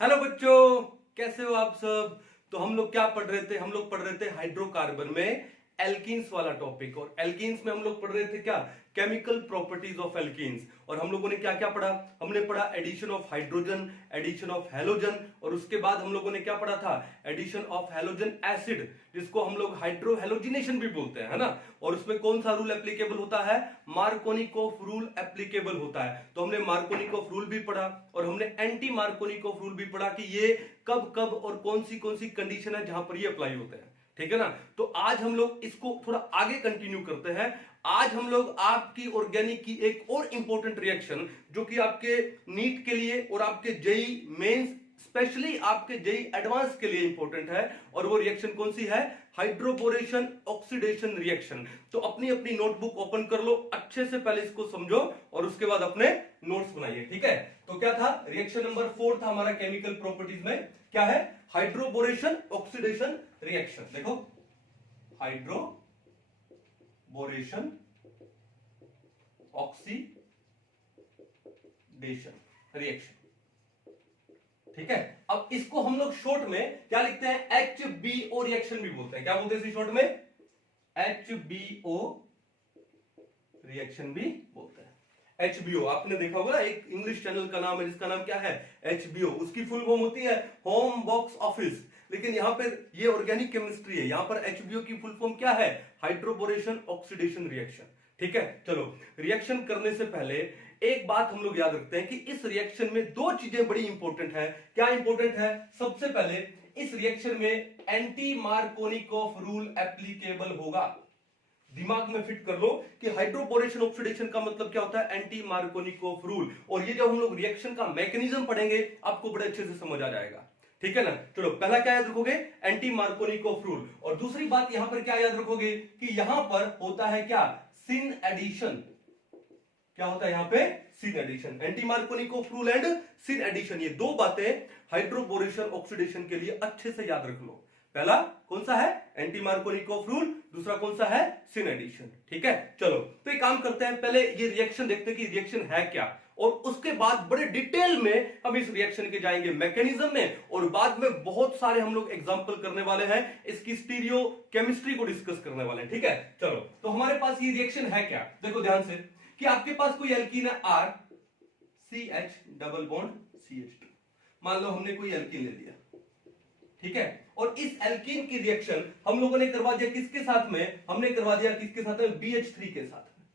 Hello बच्चों, कैसे हो आप सब। तो हम लोग क्या पढ़ रहे थे? हम लोग पढ़ रहे थे हाइड्रोकार्बन में एल्कीन्स वाला टॉपिक। और एल्कीन्स में हम लोग पढ़ रहे थे क्या? Chemical properties of alkenes. और हम लोगों ने क्या क्या पढ़ा? हमने पढ़ा addition of hydrogen, addition of halogen, और उसके बाद हम लोगों ने क्या पढ़ा था? एडिशन ऑफ हैलोजन एसिड, जिसको हम लोग हाइड्रो हैलोजिनेशन भी बोलते हैं, है ना। और उसमें कौन सा रूल एप्लीकेबल होता है? मार्कोनिकोफ रूल एप्लीकेबल होता है। तो हमने मार्कोनिकोफ रूल भी पढ़ा और हमने एंटी मार्कोनिकोफ रूल भी पढ़ा कि ये कब कब और कौन सी कंडीशन है जहां पर ये अप्लाई होते हैं, ठीक है ना। तो आज हम लोग इसको थोड़ा आगे कंटिन्यू करते हैं। आज हम लोग आपकी ऑर्गेनिक की एक और इंपॉर्टेंट रिएक्शन, जो कि आपके नीट के लिए और आपके जेई मेंस, स्पेशली आपके जेई एडवांस के लिए इंपॉर्टेंट है। और वो रिएक्शन कौन सी है? Hydroboration oxidation reaction. तो अपनी अपनी नोटबुक ओपन कर लो, अच्छे से पहले इसको समझो और उसके बाद अपने नोट्स बनाइए, ठीक है। तो क्या था? रिएक्शन नंबर 4 था हमारा केमिकल प्रॉपर्टीज में। क्या है? Hydroboration oxidation reaction. देखो, हाइड्रोबोरेशन ऑक्सीडेशन रिएक्शन, ठीक है। अब इसको हम लोग शॉर्ट में क्या लिखते हैं? HBO रिएक्शन भी बोलते हैं। क्या बोलते हैं इसे शॉर्ट में? HBO रिएक्शन भी बोलते हैं। HBO आपने देखा होगा ना, एक इंग्लिश चैनल का नाम है जिसका नाम क्या है? HBO। उसकी फुल फॉर्म होती है होम बॉक्स ऑफिस। लेकिन यहां पर ये ऑर्गेनिक केमिस्ट्री है, यहां पर HBO की फुल फॉर्म क्या है? हाइड्रोबोरेशन ऑक्सीडेशन रिएक्शन, ठीक है। चलो, रिएक्शन करने से पहले एक बात हम लोग याद रखते हैं कि इस रिएक्शन में दो चीजें बड़ी इंपॉर्टेंट है। क्या इंपॉर्टेंट है? सबसे पहले इस रिएक्शन में एंटी मार्कोनिकोफ रूल एप्लीकेबल होगा। दिमाग में फिट कर लो कि हाइड्रोबोरेशन ऑक्सीडेशन का मतलब क्या होता है? Anti Markovnikov rule. और ये जब हम लोग रिएक्शन का मैकेनिज्म पढ़ेंगे आपको बड़े अच्छे से समझ आ जाएगा, ठीक है ना। चलो, पहला क्या याद रखोगे? Anti Markovnikov rule. और दूसरी बात यहां पर क्या याद रखोगे कि यहां पर होता है क्या? Syn addition. क्या होता है यहां पे? Syn addition. Anti Markovnikov rule and syn addition, ये दो बातें हाइड्रोबोरेशन ऑक्सीडेशन के लिए अच्छे से याद रख लो। पहला कौन सा है? Anti Markovnikov rule. दूसरा कौन सा है? सिन एडिशन, ठीक है। चलो, तो एक काम करते हैं, पहले ये रिएक्शन देखते हैं कि रिएक्शन है क्या, और उसके बाद बड़े डिटेल में हम इस रिएक्शन के जाएंगे मैकेनिज्म में, और बाद में बहुत सारे हम लोग एग्जांपल करने वाले हैं, इसकी स्टीरियो केमिस्ट्री को डिस्कस करने वाले हैं, ठीक है। चलो, तो हमारे पास ये रिएक्शन है क्या? देखो ध्यान से कि आपके पास कोई एल्कीन है R CH double bond CH2। मान लो हमने कोई एल्कीन ले लिया, ठीक है। और इस एल्कीन की रिएक्शन हम लोगों ने करवा दिया किसके साथ में? हमने करवा दिया किसके साथ में? BH3 के साथ में।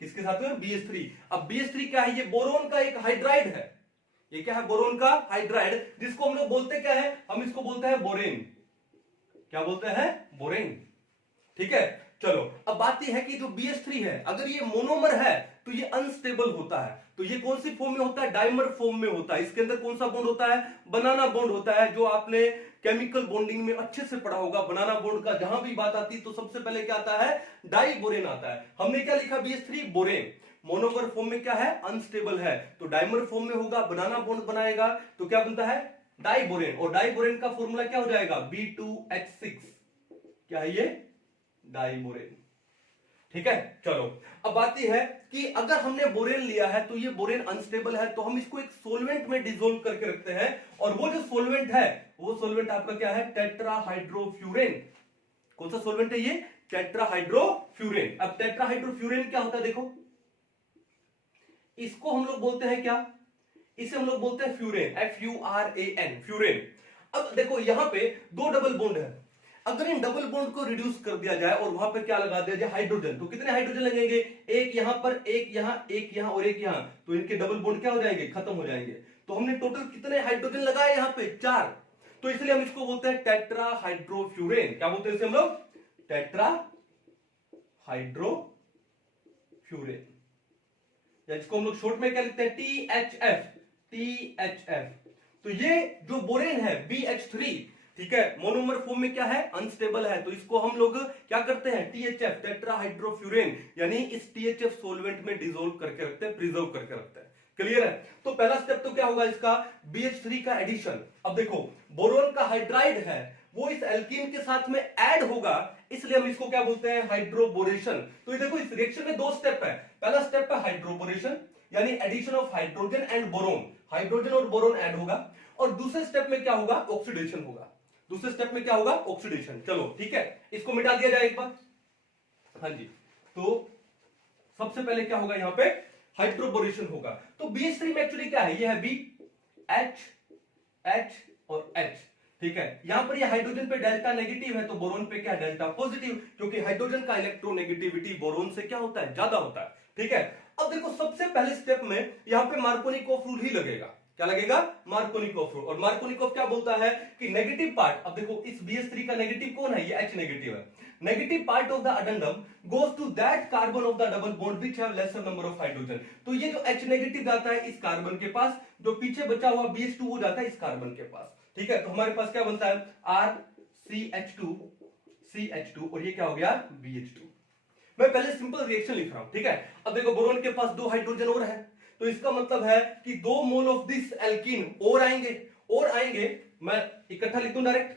किसके साथ में? BH3। अब BH3 क्या है? ये बोरोन का एक हाइड्राइड है। ये क्या है? बोरोन का हाइड्राइड, जिसको हम लोग बोलते क्या है? हम इसको बोलते हैं बोरेन। क्या बोलते हैं? बोरेन, ठीक है। चलो, अब बात यह है कि जो BH3 है, अगर ये मोनोमर है तो ये अनस्टेबल होता है। तो ये कौन सी फॉर्म में होता है? डाइमर फॉर्म में होता है। इसके अंदर कौन सा बॉन्ड होता है? बनाना बॉन्ड होता है, जो आपने केमिकल बॉन्डिंग में अच्छे से पढ़ा होगा। बनाना बॉन्ड का जहां भी बात आती तो सबसे पहले क्या आता है? डाइबोरेन आता है। हमने क्या लिखा? BH3 borane. मोनोमर फॉर्म में क्या है? अनस्टेबल है। तो डाइमर फॉर्म में होगा, बनाना बॉन्ड बनाएगा, तो क्या बनता है? डाइबोरेन। और डाइबोरेन का फॉर्मूला क्या हो जाएगा? B2H6। क्या है ये? डाइबोरेन, ठीक है। चलो, अब बात यह है कि अगर हमने बोरेन लिया है तो ये बोरेन अनस्टेबल है, तो हम इसको एक सोलवेंट में डिसोल्व करके रखते हैं। और वो जो सोलवेंट है, वो सोलवेंट आपका क्या है? टेट्राहाइड्रोफ्यूरेन। कौन सा सोलवेंट है ये? टेट्राहाइड्रोफ्यूरेन। अब टेट्राहाइड्रोफ्यूरेन क्या होता है? देखो, इसको हम लोग बोलते हैं क्या? इसे हम लोग बोलते हैं फ्यूरेन। FURAN, furan. अब देखो, यहां पे दो डबल बॉन्ड है। अगर इन डबल बॉन्ड को रिड्यूस कर दिया जाए और वहां पर क्या लगा दिया जाए? हाइड्रोजन, तो कितने हाइड्रोजन लगेंगे? एक यहां पर, एक यहां, एक यहां और एक यहां। तो इनके डबल बॉन्ड क्या हो जाएंगे? खत्म हो जाएंगे। तो हमने टोटल कितने हाइड्रोजन लगाए यहां पे? 4। तो इसलिए हम इसको बोलते हैं टेट्राहाइड्रोफ्यूरेन। क्या बोलते हैं इसे हम लोग? टेट्राहाइड्रोफ्यूरेन, या इसको हम लोग शॉर्ट में क्या लिखते हैं? THF। तो ये जो बोरेन है BH3, ठीक है, मोनोमर फॉर्म में क्या है? अनस्टेबल है। तो इसको हम लोग क्या करते हैं? THF, टेट्राहाइड्रोफ्यूरेन, यानी इस THF सोलवेंट में डिसोल्व करके रखते हैं, प्रिजर्व करके रखते हैं। क्लियर है? तो पहला स्टेप तो क्या होगा इसका? BH3 का एडिशन। अब देखो, बोरोन का हाइड्राइड है, वो इस एल्कीन के साथ में ऐड होगा, इसलिए हम इसको क्या बोलते हैं? हाइड्रोबोरेशन। तो ये देखो, इस रिएक्शन में दो स्टेप है। पहला स्टेप है हाइड्रोबोरेशन, यानी addition of hydrogen and boron. Hydrogen और बोरोन ऐड होगा, और दूसरे स्टेप में क्या होगा, ऑक्सीडेशन होगा। दूसरे स्टेप में क्या होगा, ऑक्सीडेशन। चलो ठीक है, इसको मिटा दिया जाए एक बार। हाँ जी, तो सबसे पहले क्या होगा, यहां पे हाइड्रोबोरेशन होगा। तो BH3 में एक्चुअली क्या है, ये है B, H, H और H। ठीक है, यहां पर ये हाइड्रोजन पे डेल्टा नेगेटिव है, तो बोरोन पे क्या, डेल्टा पॉजिटिव, क्योंकि हाइड्रोजन का इलेक्ट्रोनेगेटिविटी बोरोन से क्या होता है, ज्यादा होता है। ठीक है, अब देखो सबसे पहले स्टेप में यहां पे मार्कोनिकोफ रूल ही लगेगा। क्या लगेगा, मार्कोनिकोफ रूल। और मार्कोनिकोफ क्या बोलता है कि नेगेटिव पार्ट, अब देखो इस BH3 का नेगेटिव कौन है, ये H नेगेटिव है। Negative part of the addendum goes to that carbon of the double bond which have lesser number of hydrogen. तो ये जो H नेगेटिव जाता है इस कार्बन के पास, जो पीछे बचा हुआ BH2 वो जाता है इस कार्बन के पास। ठीक है, तो हमारे पास क्या बनता है, RCH2 CH2 और ये क्या हो गया, BH2। मैं पहले सिंपल रिएक्शन लिख रहा हूं। ठीक है, अब देखो बोरोन के पास 2 हाइड्रोजन और है, तो इसका मतलब है कि 2 मोल ऑफ दिस एल्कीन और आएंगे। मैं इकट्ठा लिख दूं direct,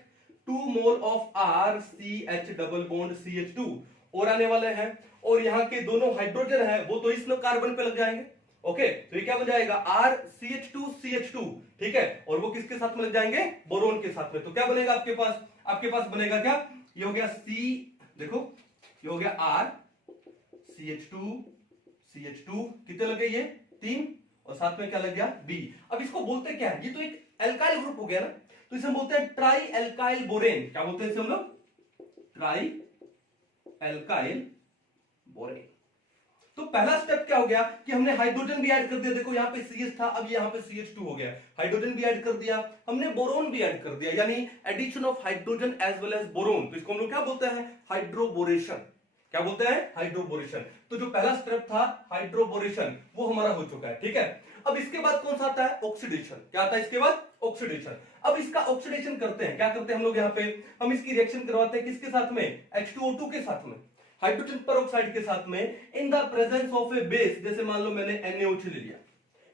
2 mole of RCH double bond CH2 और आने वाले हैं, और यहां के दोनों हाइड्रोजन है वो तो इस कार्बन पे लग जाएंगे। ओके, तो ये क्या बन जाएगा, RCH2 CH2। ठीक है, और वो किसके साथ में लग जाएंगे, बोरोन के साथ में। तो क्या बनेगा आपके पास बनेगा क्या, ये हो गया C, देखो ये हो गया RCH2 कितने लगे, ये 3, और साथ में क्या लग गया, B। अब इसको बोलते क्या है, ये तो एक एल्काइल ग्रुप हो गया ना, तो इसे हम बोलते हैं ट्राई एल्काइल बोरेन। क्या बोलते हैं इसे हम लोग, ट्राई एल्काइल बोरेन। तो पहला स्टेप क्या हो गया कि हमने हाइड्रोजन भी ऐड कर दिया। देखो यहाँ पे CH था, अब यहाँ पे CH2 हो गया, हाइड्रोजन भी ऐड कर दिया, हमने बोरोन भी ऐड कर दिया, यानी addition of hydrogen as well as boron. तो इसको हम लोग क्या बोलते हैं, हाइड्रोबोरेशन। क्या बोलते हैं, हाइड्रोबोरेशन। तो जो पहला स्टेप था हाइड्रोबोरेशन वो हमारा हो चुका है। ठीक है, अब इसके बाद कौन सा आता है, ऑक्सीडेशन। क्या आता है इसके बाद, ऑक्सीडेशन। अब इसका ऑक्सीडेशन करते हैं, क्या करते हैं हम लोग, यहाँ पे हम इसकी रिएक्शन करवाते हैं किसके साथ में, H2O2 के साथ में, हाइड्रोजन पेरोक्साइड के साथ में, इन the presence of A base. जैसे मान लो मैंने NaOH ले लिया,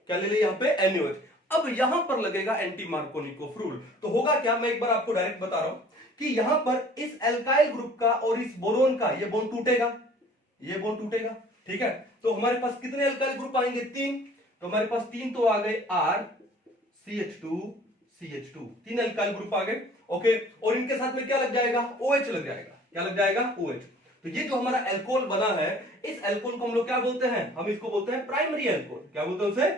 क्या ले लिया यहाँ पे, NaOH। अब यहां पर लगेगा एंटी मार्कोनिकोफ रूल। तो होगा क्या, मैं एक बार आपको डायरेक्ट बता रहा हूं कि यहां पर इस एल्काइल ग्रुप का और इस बोरोन का ये बॉन्ड टूटेगा, ये बॉन्ड टूटेगा। ठीक है, तो हमारे पास कितने एल्काइल ग्रुप आएंगे, 3। तो हमारे पास 3 तो आ गए, RCH2 3 एल्काइल ग्रुप आ गए। ओके, और इनके साथ में क्या लग जाएगा, OH लग जाएगा। क्या लग जाएगा, OH। तो ये जो हमारा एल्कोहल बना है, इस एल्कोहल को हम लोग क्या बोलते हैं, हम इसको बोलते हैं प्राइमरी एल्कोहल। क्या बोलते हैं उसे,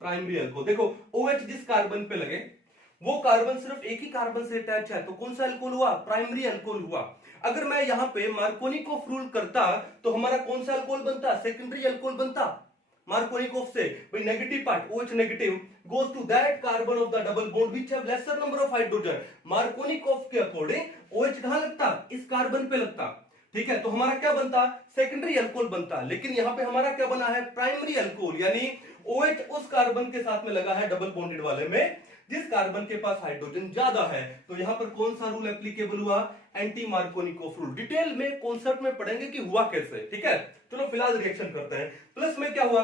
प्राइमरी एल्कोहल। देखो OH जिस कार्बन पे लगे वो कार्बन सिर्फ एक ही कार्बन से अटैच है, तो कौन सा एल्कोहल हुआ, प्राइमरी एल्कोहल हुआ। अगर मैं यहां पे मार्कोनिकोफ रूल करता तो हमारा कौन सा एल्कोहल बनता, सेकेंडरी एल्कोहल बनता मार्कोनिकोफ से। भाई negative part OH negative goes to that carbon of the double bond which have lesser number of hydrogen। Markovnikov के अकॉर्डिंग OH कहां लगता, इस कार्बन पे लगता। ठीक है, तो हमारा क्या बनता, सेकेंडरी अल्कोहल बनता। लेकिन यहां पे हमारा क्या बना है, प्राइमरी अल्कोहल, यानी OH उस कार्बन के साथ में लगा है डबल बॉन्डेड वाले में जिस कार्बन के पास हाइड्रोजन ज्यादा है। तो यहां पर कौन सा रूल एप्लीकेबल हुआ, एंटी मार्कोनिकोफ रूल। डिटेल में कॉन्सेप्ट में पढ़ेंगे कि हुआ कैसे। ठीक है, चलो फिलहाल रिएक्शन करते हैं। प्लस में क्या हुआ,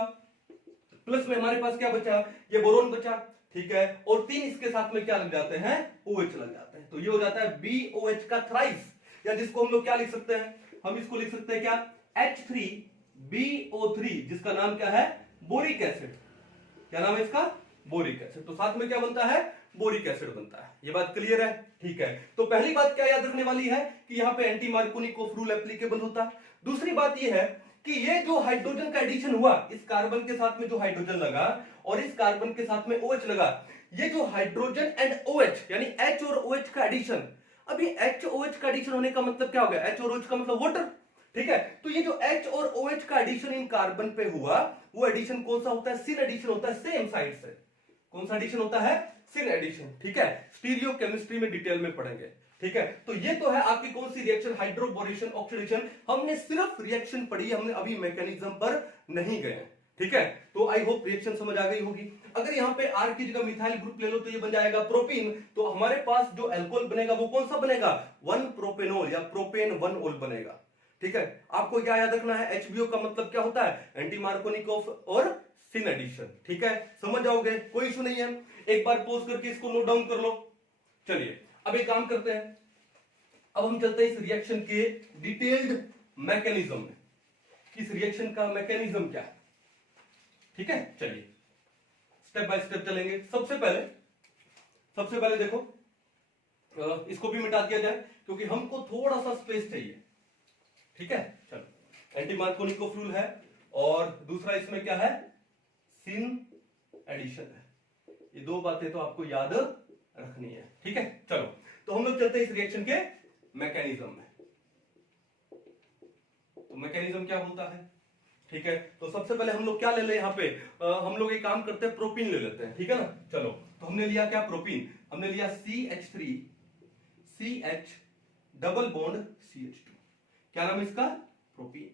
प्लस में हमारे पास क्या बचा, ये बोरोन बचा। ठीक है, और 3 इसके साथ में क्या लग जाते हैं, OH लग जाते हैं। तो ये हो जाता है BOH का थ्राइस, या जिसको हम लोग क्या लिख सकते हैं, हम इसको लिख सकते हैं क्या, H3BO3, जिसका नाम क्या है, बोरिक एसिड। क्या नाम है इसका, बोरिक एसिड। तो साथ में क्या बनता है, बोरिक एसिड बनता है। ये बात क्लियर है। ठीक है, तो पहली बात क्या याद रखने वाली है कि यहां पे एंटी मार्कोनिकोफ रूल एप्लीकेबल होता है। दूसरी बात ये है कि ये जो हाइड्रोजन का एडिशन हुआ, इस कार्बन के साथ में जो हाइड्रोजन लगा और इस कार्बन के साथ में OH लगा, ये जो हाइड्रोजन एंड OH यानी H और OH का एडिशन, अभी HOH का एडिशन होने का मतलब क्या हो गया, H और OH का मतलब वाटर। ठीक है, तो ये जो H और OH का एडिशन इन कार्बन पे हुआ, वो एडिशन कौन सा होता है, सिन एडिशन होता है, सेम साइड से। कौन सा एडिशन होता है, सिन एडिशन। ठीक है, स्टीरियो केमिस्ट्री में डिटेल में पढ़ेंगे। ठीक है, तो ये तो है आपकी कौन सी रिएक्शन, हाइड्रोबोरेशन, ऑक्सीडेशन। हमने सिर्फ रिएक्शन पढ़ी, हमने अभी मैकेनिज्म पर नहीं गए। ठीक है, तो आई होप रिएक्शन समझ आ गई होगी। अगर यहाँ पे R की जगह मिथाइल ग्रुप ले लो तो ये बन जाएगा प्रोपीन। तो हमारे पास जो अल्कोहल बनेगा वो कौन सा बनेगा, 1 प्रोपेनॉल या प्रोपेन 1 ओल बनेगा। ठीक है, आपको क्या याद रखना है, HBO का मतलब क्या होता है, एंटी मार्कोनिकोफ और सिन एडिशन। ठीक है, समझ जाओगे, कोई इशू नहीं है। एक बार पॉज करके इसको नोट डाउन कर लो। चलिए अब एक काम करते हैं, अब हम चलते हैं इस रिएक्शन के डिटेल्ड मैकेनिज्म में, इस रिएक्शन का मैकेनिज्म क्या है। ठीक है, चलिए स्टेप बाय स्टेप चलेंगे। सबसे पहले सबसे पहले देखो इसको भी मिटा दिया जाए क्योंकि हमको थोड़ा सा स्पेस चाहिए, ठीक है। चलो एंटी मार्कोनिकोव रूल है और दूसरा इसमें क्या है, सिन एडिशन है। ये दो बातें तो आपको याद रखनी है, ठीक है। चलो तो हम लोग चलते हैं इस रिएक्शन के मैकेनिज्म में। तो मैकेनिज्म क्या होता है, ठीक है। तो सबसे पहले हम लोग क्या ले ले, यहाँ पे हम लोग एक काम करते हैं, प्रोपीन ले लेते हैं, ठीक है ना। चलो तो हमने लिया क्या, प्रोपीन। हमने लिया CH3 CH double bond CH2, क्या नाम है इसका, प्रोपीन।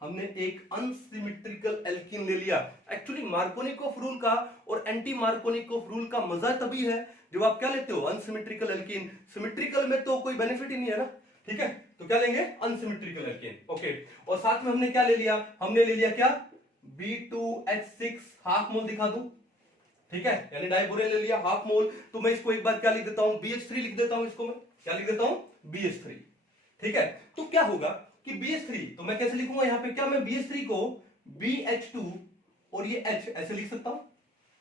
हमने एक अनसिमेट्रिकल एल्कीन ले लिया। एक्चुअली मार्कोनिकोव रूल का और एंटी मार्कोनिकोव रूल का मजा तभी है जब आप क्या लेते हो, अनसिमेट्रिकल एल्कीन। सिमेट्रिकल में तो कोई बेनिफिट ही नहीं है ना, ठीक है। तो क्या लेंगे, अनसिमेट्रिकल एल्कीन, ओके। और साथ में हमने क्या ले लिया, हमने ले लिया क्या, B2H6 हाफ मोल, दिखा दूं, ठीक है, यानी डाइबोरेन ले लिया हाफ मोल। तो मैं इसको एक बार क्या लिख देता हूं, BH3 लिख देता हूं, इसको मैं क्या लिख देता हूं, BH3, ठीक है। तो क्या होगा कि BH3, तो मैं कैसे लिखूंगा यहां पे, क्या मैं BH3 को BH2 और ये H ऐसे लिख सकता हूं,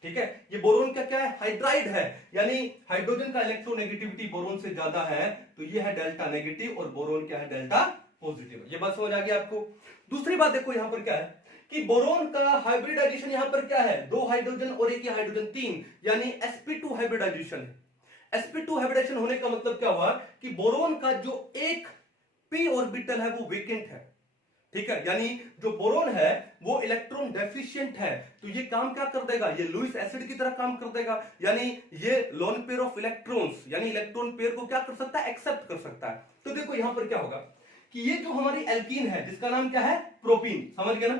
ठीक है। ये बोरोन का क्या है, हाइड्राइड है, यानी हाइड्रोजन का इलेक्ट्रोनेगेटिविटी बोरोन से ज्यादा है, तो ये है डेल्टा नेगेटिव और बोरोन क्या है, डेल्टा पॉजिटिव। ये बात समझ आ गई आपको। दूसरी बात देखो यहां पर क्या है कि बोरोन का हाइब्रिडाइजेशन यहां पर क्या है, 2 हाइड्रोजन और एक हाइड्रोजन 3, यानी sp2 हाइब्रिडाइजेशन है। sp2 हाइब्रिडाइजेशन होने का मतलब क्या हुआ कि बोरोन का जो एक p ऑर्बिटल है वो वेकेंट है, ठीक है, यानी जो बोरोन है वो इलेक्ट्रॉन डेफिशिएंट है। तो ये काम क्या कर देगा, ये लुईस एसिड की तरह काम कर देगा, यानी ये लोन पेयर ऑफ इलेक्ट्रॉन्स, यानी इलेक्ट्रॉन पेयर को क्या कर सकता है, एक्सेप्ट कर सकता है। तो देखो यहां पर क्या होगा कि ये जो हमारी एल्कीन है जिसका नाम क्या है, प्रोपीन, समझ गए ना।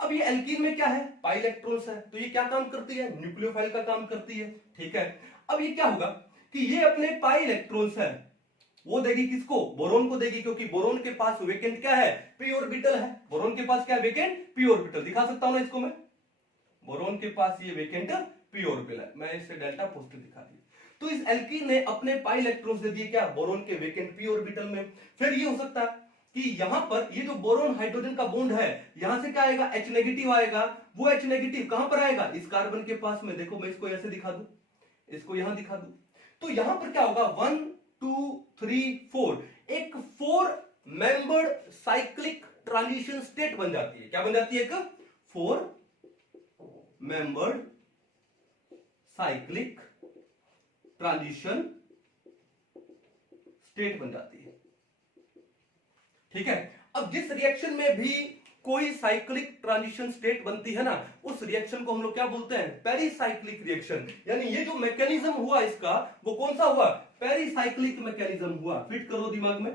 अब ये एल्कीन में क्या है, पाई इलेक्ट्रॉन्स है, तो ये क्या काम करती है, न्यूक्लियोफाइल का काम करती है, ठीक है। अब ये क्या होगा कि ये अपने पाई इलेक्ट्रॉन्स है वो देगी किसको, बोरोन को देगी, क्योंकि बोरोन के पास वेकेंट क्या है, p ऑर्बिटल है। बोरोन के पास क्या है, वेकेंट p ऑर्बिटल, दिखा सकता हूं ना इसको मैं, बोरोन के पास ये वेकेंट p ऑर्बिटल है, मैं इसे डेल्टा पॉजिटिव दिखा दिया। तो इस एल्कीन ने अपने पाई इलेक्ट्रॉन्स दे दिए क्या, बोरोन के वेकेंट p ऑर्बिटल में। फिर ये हो सकता है कि यहां पर ये जो बोरोन हाइड्रोजन का बॉन्ड है, यहां से क्या आएगा, H नेगेटिव आएगा। वो H नेगेटिव कहां पर आएगा, इस कार्बन के पास में। देखो मैं इसको ऐसे दिखा दूं, इसको यहां दिखा दूं, तो यहां पर क्या होगा, 1 2 3 4, एक 4 मेंबर्ड साइक्लिक ट्रांजिशन स्टेट बन जाती है। क्या बन जाती है, एक 4 मेंबर्ड साइक्लिक ट्रांजिशन स्टेट बन जाती है, ठीक है। अब जिस रिएक्शन में भी कोई साइक्लिक ट्रांजिशन स्टेट बनती है ना, उस रिएक्शन को हम लोग क्या बोलते हैं, पेरिसाइक्लिक रिएक्शन। यानी ये जो मैकेनिज्म हुआ इसका, वो कौन सा हुआ, पेरिसाइक्लिक मैकेनिज्म हुआ। फिट करो दिमाग में,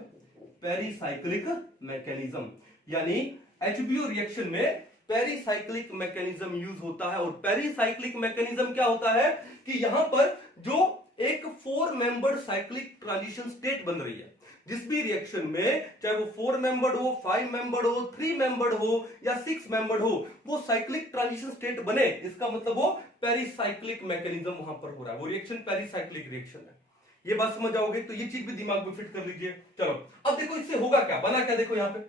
पेरिसाइक्लिक मैकेनिज्म, यानी HBO रिएक्शन में पेरिसाइक्लिक मैकेनिज्म यूज होता है। और पेरिसाइक्लिक मैकेनिज्म क्या होता है कि यहां पर जो एक 4 मेंबर्ड साइक्लिक ट्रांजिशन स्टेट बन रही है, जिस भी रिएक्शन में, चाहे वो 4 मेंबर्ड हो, 5 मेंबर्ड हो, 3 मेंबर्ड हो या 6 मेंबर्ड हो, वो साइक्लिक ट्रांजिशन स्टेट बने, इसका मतलब वो पेरिसाइक्लिक मैकेनिज्म वहां पर हो रहा है, वो रिएक्शन पेरिसाइक्लिक रिएक्शन है। ये बात समझ आओगे, तो ये चीज भी दिमाग में फिट कर लीजिए। चलो अब देखो इससे होगा क्या, बना क्या, देखो यहां पे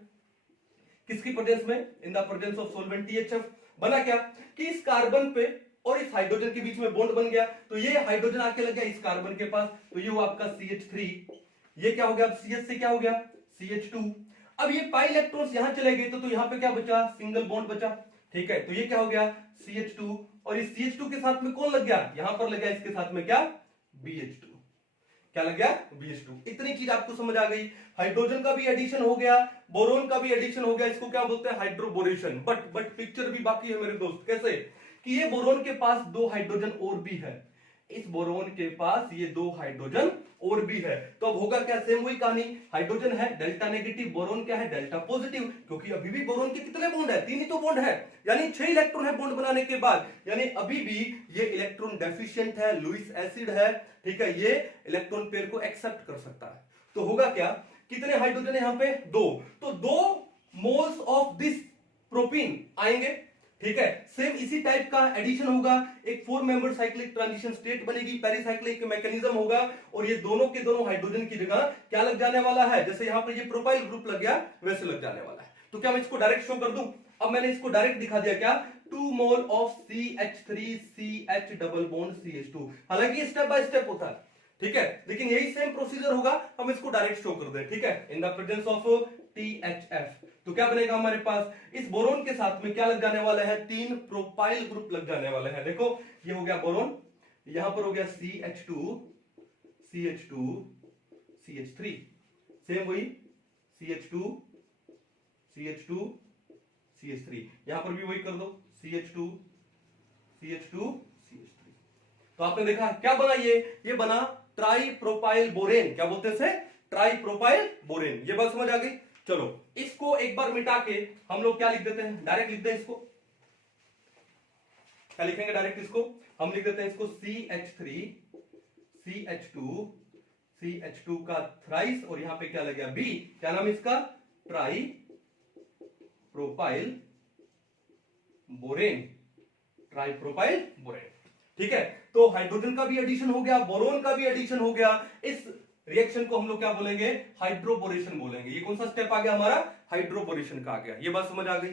किसकी प्रेजेंस में, इन the presence of solvent THF, बना क्या कि इस कार्बन पे और इस हाइड्रोजन के बीच में बॉन्ड बन गया। तो ये हाइड्रोजन आके लग गया इस कार्बन के पास, तो ये हुआ आपका CH3, ये क्या हो गया, अब CH से क्या हो गया, CH2। अब ये पाई इलेक्ट्रॉन्स यहां चले गए, तो यहां पे क्या बचा, सिंगल बॉन्ड बचा, ठीक है। तो ये क्या हो गया, CH2, और इस CH2 के साथ में कौन लग गया, यहां पर लग गया इसके साथ में क्या, BH2, क्या लग गया, BH2। इतनी चीज आपको समझ आ गई। हाइड्रोजन का भी एडिशन हो गया, बोरोन का भी एडिशन हो गया, इसको क्या बोलते हैं, हाइड्रोबोरेशन। बट पिक्चर भी बाकी है मेरे दोस्त, कैसे कि ये बोरोन के पास 2 हाइड्रोजन और भी है, इस बोरोन के पास ये 2 हाइड्रोजन और भी है। तो अब होगा क्या, सेम वही कहानी, हाइड्रोजन है डेल्टा नेगेटिव, बोरोन क्या है, डेल्टा पॉजिटिव, क्योंकि अभी भी बोरोन के कितने बॉन्ड है, 3 ही तो बॉन्ड है, यानी 6 इलेक्ट्रॉन है बॉन्ड बनाने के बाद, यानी अभी भी ये इलेक्ट्रॉन डेफिशिएंट है, लुईस एसिड है, ठीक है, ये इलेक्ट्रॉन पेयर को एक्सेप्ट कर सकता है। तो होगा क्या, कितने हाइड्रोजन है यहां पे, 2, तो 2 मोल्स ऑफ दिस प्रोपीन आएंगे, ठीक है। सेम इसी टाइप का एडिशन होगा, एक 4 मेंबर साइक्लिक ट्रांजिशन स्टेट बनेगी, पेरिसाइक्लिक मैकेनिज्म होगा, और ये दोनों के दोनों हाइड्रोजन की जगह क्या लग जाने वाला है, जैसे यहां पर ये प्रोपाइल ग्रुप लग गया वैसे लग जाने वाला है। तो क्या मैं इसको डायरेक्ट शो कर दूं, अब मैंने इसको डायरेक्ट दिखा दिया क्या, 2 mole of CH3CH double bond CH2। हालांकि स्टेप बाय स्टेप होता है, ठीक है, लेकिन यही सेम प्रोसीजर होगा, हम इसको डायरेक्ट शो कर दें, ठीक है। इन द प्रेजेंस ऑफ THF तो क्या बनेगा हमारे पास, इस बोरोन के साथ में क्या लग जाने वाला है, 3 प्रोपाइल ग्रुप लग जाने वाले हैं। देखो ये हो गया बोरोन, यहां पर हो गया CH2 CH3, सेम वही CH2 CH3, यहां पर भी वही कर दो CH2 CH3। तो आपने देखा क्या बना, ये बना ट्राई प्रोपाइल बोरेन। क्या बोलते हैं इसे, ट्राई प्रोपाइल बोरेन। ये बात समझ आ गई। चलो इसको एक बार मिटा के हम लोग क्या लिख देते हैं, डायरेक्ट लिखते हैं इसको, क्या लिखेंगे डायरेक्ट इसको, हम लिख देते हैं इसको CH3 CH2 का थ्राइस, और यहां पे क्या लग गया B, क्या नाम इसका, try propyl borane, try propyl borane, ठीक है। तो हाइड्रोजन का भी एडिशन हो गया, बोरोन का भी एडिशन हो गया। इस रिएक्शन को हम लोग क्या बोलेंगे, हाइड्रोबोरेशन बोलेंगे। ये कौन सा स्टेप आ गया हमारा, हाइड्रोबोरेशन का आ गया। ये बात समझ आ गई,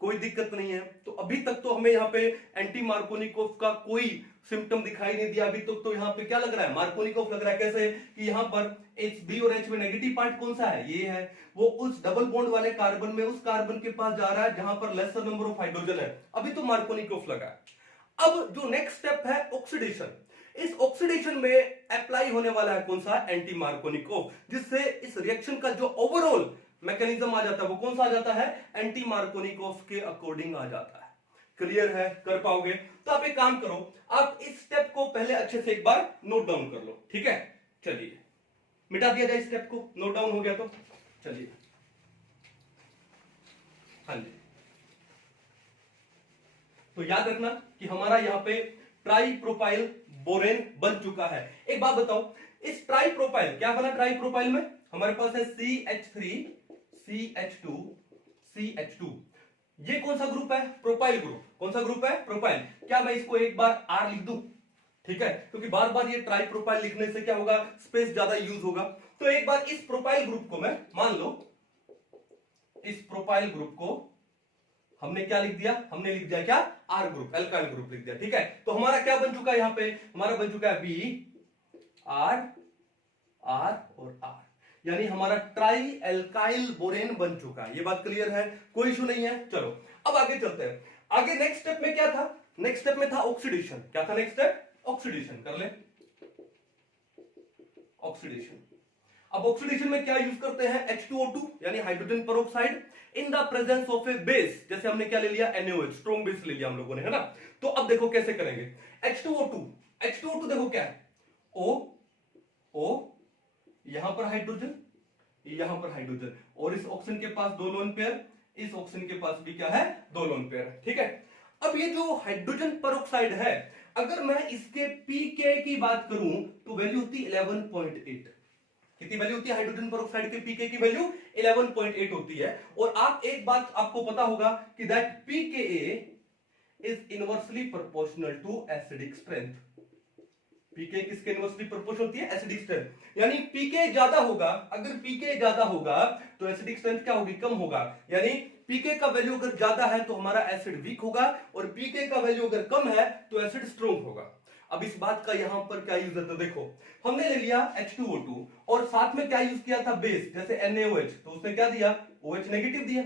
कोई दिक्कत नहीं है। तो अभी तक तो हमें यहाँ पे एंटी मार्कोनिकोव का कोई सिम्टम दिखाई नहीं दिया। अभी तक तो यहाँ पे क्या लग रहा है, मार्कोनिकोव लग रहा है। कैसे कि यहाँ पर HB और H में नेगेटिव पार्ट कौन सा है, ये है, वो उस डबल बॉन्ड वाले कार्बन में उस कार्बन के पास जा रहा है जहां पर लेसर नंबर ऑफ हाइड्रोजन है। अभी तो मार्कोनिकोव लगा है। अब जो नेक्स्ट स्टेप है ऑक्सीडेशन, इस ऑक्सीडेशन में अप्लाई होने वाला है कौन सा, एंटी मार्कोनिकोव, जिससे इस रिएक्शन का जो ओवरऑल मैकेनिज्म आ जाता है वो कौन सा आ जाता है, एंटी मार्कोनिकोव के अकॉर्डिंग आ जाता है। क्लियर है, कर पाओगे। तो आप एक काम करो, आप इस स्टेप को पहले अच्छे से एक बार नोट डाउन कर लो, ठीक है। चलिए मिटा दिया जाए स्टेप को, नोट डाउन हो गया तो चलिए, हाँ जी। तो याद रखना कि हमारा यहाँ पे ट्राई प्रोपाइल बोरेन बन चुका है। एक बात बताओ, इस ट्राई प्रोपाइल क्या बना, ट्राई प्रोपाइल में हमारे पास है CH3 CH2 CH2। ये कौन सा ग्रुप है, प्रोपाइल ग्रुप। कौन सा ग्रुप है, प्रोपाइल। क्या मैं इसको एक बार R लिख दूं, ठीक है, क्योंकि बार बार ये ट्राई प्रोपाइल लिखने से क्या होगा, स्पेस ज्यादा यूज होगा। तो एक बार इस प्रोपाइल ग्रुप को मैं मान लो, इस प्रोपाइल ग्रुप को हमने क्या लिख दिया, हमने लिख दिया क्या, R ग्रुप, एल्काइल ग्रुप लिख दिया, ठीक है। तो हमारा क्या बन चुका है, यहां पे हमारा बन चुका है B R R और R, यानी हमारा ट्राई एल्काइल बोरेन बन चुका है। ये बात क्लियर है, कोई इशू नहीं है। चलो अब आगे चलते हैं। आगे नेक्स्ट स्टेप में क्या था, नेक्स्ट स्टेप में था ऑक्सीडेशन। क्या था नेक्स्ट स्टेप, ऑक्सीडेशन कर ले, ऑक्सीडेशन। अब ऑक्सीडेशन में क्या यूज करते हैं, H2O2 यानी hydrogen peroxide in the presence of A base. जैसे हमने क्या ले लिया, NaOH, स्ट्रॉन्ग बेस ले लिया हम लोगों ने, है ना। तो अब देखो कैसे करेंगे, H2O2 देखो क्या है, O यहां पर हाइड्रोजन, यहां पर हाइड्रोजन, और इस ऑक्सीजन के पास 2 लोन पेयर, इस ऑक्सीजन के पास भी क्या है, 2 लोन पेयर, ठीक है। अब ये जो हाइड्रोजन पेरोक्साइड है, अगर मैं इसके pK की बात करूं तो वैल्यू होती 11.8। कितनी वैल्यू होती है हाइड्रोजन पेरोक्साइड के pK की वैल्यू 11.8 होती है। और आप एक बात आपको पता होगा कि that pKa is inversely proportional to acidic strength. pK किसके इनवर्सली प्रोपोर्शनल होती है, एसिडिक स्ट्रेंथ। यानी pK ज्यादा होगा, अगर pK ज्यादा होगा तो एसिडिक स्ट्रेंथ क्या होगी, कम होगा। यानी pK का वैल्यू अगर ज्यादा है तो हमारा एसिड वीक होगा, और pK का वैल्यू अगर कम है तो एसिड स्ट्रॉन्ग होगा। अब इस बात का यहां पर क्या यूज है, तो देखो हमने ले लिया H2O2 और साथ में क्या यूज किया था, बेस, जैसे NaOH, तो उसने क्या दिया, OH नेगेटिव दिया,